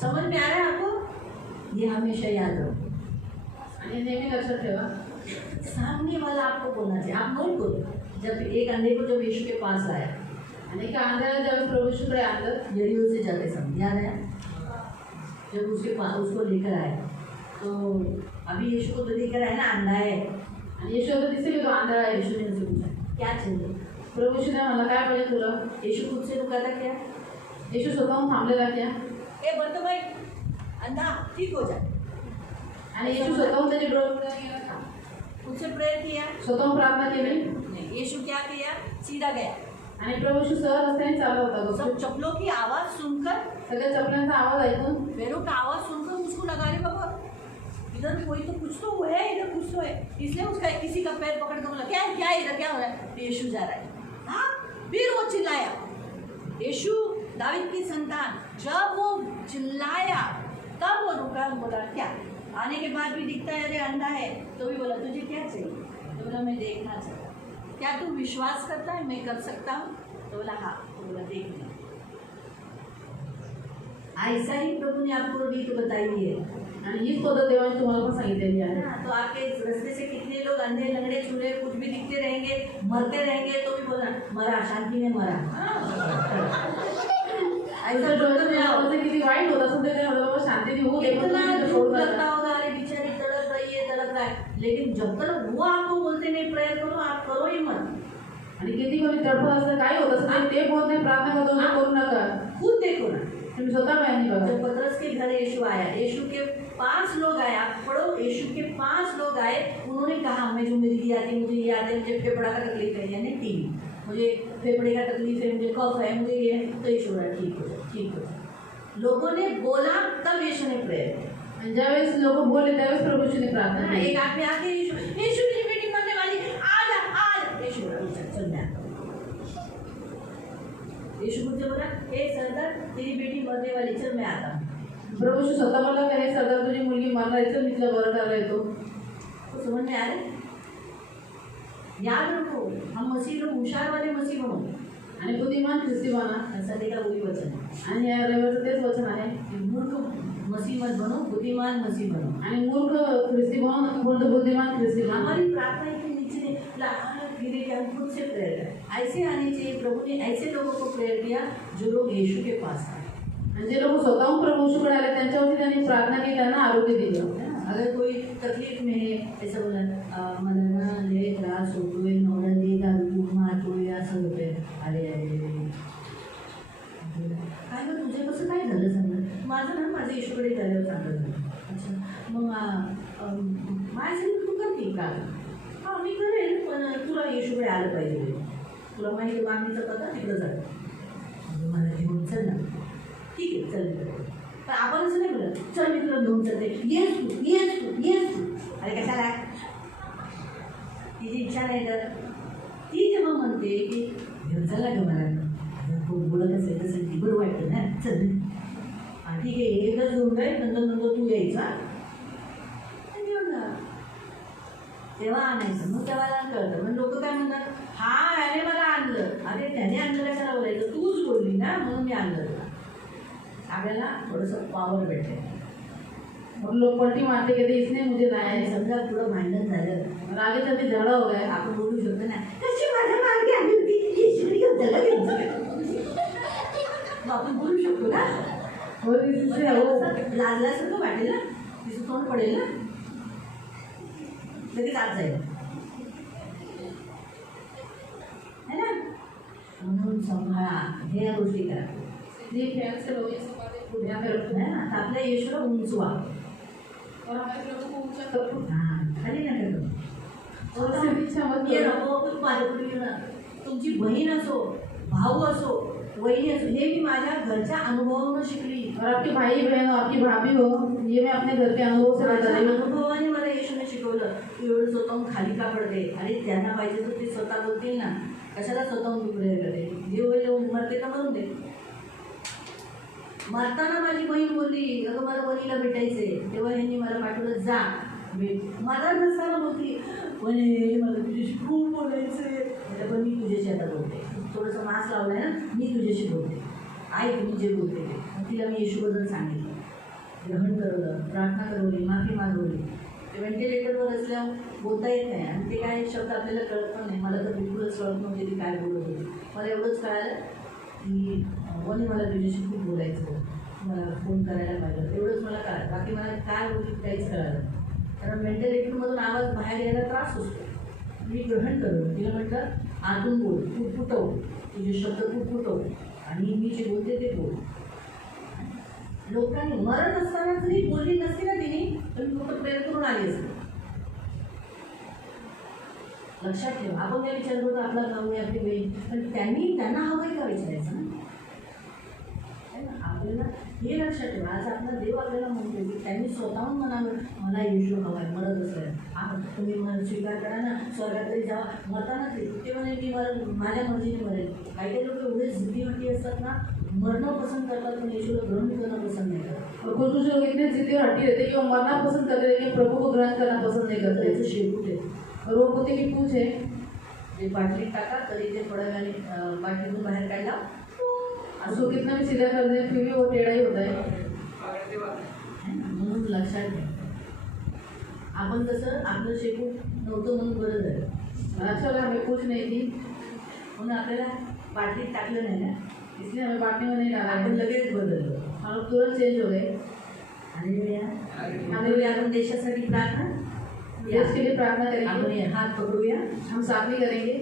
समझ में आ रहा है आपको? ये हमेशा याद रखो. आणि नेहमी लक्षात ठेवा, सामने वाला आपको बोलना चाहिए. आप नोट करो. जब एक अंधे को जब यीशु के पास लाया, आणि एका आंधळ्याला ज्यावेळेस प्रभू येशूकडे आणलं, जरियों से जाते समय याद है, जब उसके पास उसको लेकर आए तो अभी यीशु को तो लेकर आए ना, अंधा है. आणि येशू आता दिसेल की तो आंधळा आहे. यीशु ने उनसे पूछा क्या चाहिए. प्रभू येशूने म्हणला काय पाहिजे तुला. यीशु खुद से रुका था क्या. येशू स्वतःहून थांबलेला क्या. ए बंतो भाई अंधा ठीक हो जाए. आणि येशू स्वतःहून त्याची डोळे केला का. उनसे प्रेयर किया स्वतःहून प्रार्थना केली. नहीं. यीशु क्या किया, सीधा गया. आणि प्रभू येशू सहज रस्त्याने चालला होता. सब चप्पलों की आवाज़ सुनकर, सगळ्या चपल्यांचा आवाज ऐकून, पैरों का आवाज़ सुनकर उसको लगा रे बाबा इधर कोई तो कुछ तो है, इधर कुछ तो है. इसलिए उसका किसी का पैर पकड़ कर बोला क्या है, क्या है इधर, क्या हो रहा है. यीशु जा रहा है. हाँ, फिर वो चिल्लाया. यीशु दाऊद की संतान, जब वो चिल्लाया तब वो रुका. बोला क्या. आने के बाद भी दिखता है अरे अंधा है, तो भी बोला तुझे क्या चाहिए. तो बोला मैं देखना चाहता हूँ. क्या तू विश्वास करता है मैं कर सकता हूँ. तो बोला हाँ. तो बोला देख ले. ऐसा ही प्रभु ने आपको रीत बताई है. आणि हीच पद्धत देवाने तुम्हाला पण सांगितलेली आहे. हाँ, तो आपके रास्ते से कितने लोग अंधे लंगड़े चूल्हे कुछ भी दिखते रहेंगे, मरते रहेंगे, तो भी बोलना मरा, शांति में मरा. ऐसा तुमच्या बोलते डोळ्यात जाओ. आवाज किती वाईट होत असेल ते बाबा शांतीने होऊ दे, पण इतना तुम्ही दुख सोडून लगता नका. होगा अरे बेचारी तड़प रही है, तड़प रहा है. लेकिन जब तक वो आपको बोलते नहीं प्रेयर करो, आप करो ही मत. आणि किती कोणी तडफड असतं काय होत असतं ते बोलत नाही, प्रार्थना करतो ते करू नका. खुद देखो ना, तुम्ही स्वतः बयानी बघा. जब पतरस के घर यीशु आया, यीशु के 5 लोग आए. आप पढ़ो, यीशु के 5 लोग आए. उन्होंने कहा मैं जो मेरी आती है, मुझे ये आती है, मुझे फेफड़ा का तकलीफ है, यानी टीबी, मुझे फेफड़े का तकलीफ है, मुझे कफ है, मुझे ये है. तो यीशु बोला ठीक हो जाए, ठीक हो जाए. लोगों ने बोला तब यीशु ने प्रेयर किया. आणि ज्यावेळेस लोक बोलले त्यावेळेस प्रभू येशूने प्रार्थना हाँ, केली. एक आदमी आके यीशु यीशु मेरी बेटी मरने वाली, आ जा. यीशु बोला चल मैं आता हूँ. यीशु मुझे बोला ए सरदार तेरी बेटी मरने वाली, चल मैं आता हूँ. प्रभू येशू स्वतः मला काय सरदार तुझी मुलगी मरणार आहे, मी तिला बरं करायला येतो. तो समझ में आ रहा है. याद रखो, हम मसीह लोग होशियार वाले मसीह बनो. आणि बुद्धिमान ख्रिस्ती बना. संडे का वही वचन है. आणि या रविवारचं तेच वचन आहे. मूर्ख मसीह मत बनो, बुद्धिमान मसीह बनो. आणि मूर्ख ख्रिस्ती बनून बोलतो बुद्धिमान ख्रिस्ती बना. हमारी प्रार्थना के नीचे धीरे के हम खुद से प्रेयर करें. ऐसे आने चाहिए. प्रभु ने ऐसे लोगों को प्रेयर किया जो लोग यीशु के पास आए. आणि जे लोक स्वतःहून प्रभू येशूकडे आले त्यांच्यावरती त्यांनी प्रार्थना केली, त्यांना आरोग्य दिलं. अगर कोई तकलीफ में है, ऐसा बोला मला ना लय त्रास होतोय, नवऱ्याने दारू मारतोय, असं होतंय. अरे अरे काय गं तुझे कसं काय झालं सांग. माझं ना माझं येशूकडे झाल्यावर चांगलं झालं. अच्छा मग माझ्यासाठी तू करते का. हां मी करेल, पण तुला येशूकडे आलं पाहिजे. तुला माहिती मागणीचा पत्ता तिकडं जातो, मला घेऊन चल ना. ठीक आहे चल तिकडे. पण आपण असं नाही बोलत चल मी तुला घेऊन चलते. येस तू येस तू येस तू. अरे कशाला, तिची इच्छा नाही तर ती जेव्हा म्हणते की घेऊन चला का मला, बोलत असेल तसं ती बरं वाटतं ना, चल हां ठीक आहे एकच घेऊन जाईल, नंतर नंतर तू यायचा घेऊन जा. तेव्हा आणायचं. मग तेव्हा कळतं. मग लोक काय म्हणतात हा याने मला आणलं. अरे त्याने आणलं कशाला बोलायचं, तूच बोलली ना म्हणून मी आणलं तुला. आपल्याला थोडंसं पॉवर भेटते. मग लोग पलटी मारते कहते इसने मुझे लाया आणि है. समजा पुढं भांडण झालं, और आगे चलते झगड़ा हो गया. आपण बोलू शकतो ना कशी माझ्या मार्गे आली होती येशूने घेऊन त्याला घेऊन मग आपण बोलू शकतो ना. और इससे वो लाजल्यासारखं वाटेल ना. तिचं तोंड पडेल ना, लगेच आत जाईल है ना. म्हणून सांभाळा, हे या गोष्टी करा जी ख्याल से लोग ये सब बातें भूल जाते हैं है ना. तर आपल्या येशूला उंचवा, और हमारे लोगों को ऊंचा करो. हां खाली नका करू. और इच्छा मत ये करो. नको तू माझ्याकडे येऊ ना. तुमची बहीण असो, भाऊ असो, वहिनी असो, हे मी माझ्या घरच्या अनुभवावरून शिकली. और आपके भाई बहन हो, आपकी भाभी हो, ये मैं अपने घर के अनुभव से बता माझ्या रही हूँ. अनुभवाने मला येशूने शिकवलं. तू एवढं स्वतःहून खाली का पडते. अरे त्यांना पाहिजे तर ते स्वतः बोलतील ना, कशाला स्वतःहून तू पुढे करते. जे होईल मरते तर मरून दे. मरताना माझी बहीण बोलली, अगं मला वहिनीला भेटायचे. तेव्हा ह्यांनी मला पाठवलं, जा भेट. मला नसताना बोलती, म्हणे मला तुझ्याशी खूप बोलायचं आहे. पण मी तुझ्याशी आता बोलते. थोडंसं मास्क लावलं आहे ना, मी तुझ्याशी बोलते. ऐक मी जे बोलते ते. मग तिला मी येशूबद्दल सांगितलं, ग्रहण करवलं, प्रार्थना करवली, माफी मागवली. ते व्हेंटिलेटरवर असल्यावर बोलता येत नाही आणि ते काय शब्द आपल्याला कळत पण नाही. मला तर बिलकुलच कळत नव्हते ती काय बोलत होती. मला एवढंच कळालं की वनी मला तुझ्याशी खूप बोलायचं होतं, मला फोन करायला पाहिजे, एवढंच मला कळालं. बाकी मला काय होती काहीच कळालं. कारण व्हेंटिलेटरमधून आवाज बाहेर यायला त्रास असतो. मी ग्रहण करवलं. तिला म्हटलं आतून बोल, फुटफुटव, तुझे शब्द फुटफुटव आणि मी जे बोलते ते बोल. लोकांनी मरत असताना जरी बोलली नसती ना तिने, तर मी फक्त प्रयत्न करून आली असते. लक्षात ठेवा, आपण काय विचार करतो आपला भाऊ आहे, आपली बहीण, पण त्यांना हवंय का विचारायचं ना. आपल्याला हे लक्षात ठेवा. आज आपला देव आपल्याला म्हणतो की त्यांनी स्वतःहून म्हणावं मला येशू हवाय, मरत असेल तुम्ही मला स्वीकार करा ना, स्वर्गाकडे जावा. मरताना ते म्हणे मी माझ्या मर्जीने मरेल. काही काही लोक एवढे जिद्दीवाटी असतात ना, मरणं पसंत करतात पण येशूला ग्रहण करणं पसंत नहीं करतात. और कुछ लोग इतने जिद्दी और हट्टी रहते हैं कि वो मरना पसंद करते हैं लेकिन प्रभु को ग्रहण करना पसंद नहीं करते. त्याचं शेपूट आहे, और वो कुत्ते की पूछ है. ते बाटलीत टाका तरी ते थोड्या वेळाने बाटलीतून बाहेर काढला, उसको कितना भी सीधा कर दे फिर भी वो टेढ़ा ही होता है. म्हणून लक्षात ठेवा. आपण कसं आपलं शेपूट नव्हतं म्हणून बरं झालं. अच्छा लगा हमें पूछ नहीं थी म्हणून आपल्याला बाटलीत टाकलं नाही ना, इसलिए हमें बांटने में नहीं डाला आपण है. लगेच बदललो. हम लोग तुरंत चेंज हो गए. हालेलुया. आपण देशासाठी प्रार्थना देश के लिए प्रार्थना करेंगे. आपण हात पकडूया, हम साथ में करेंगे.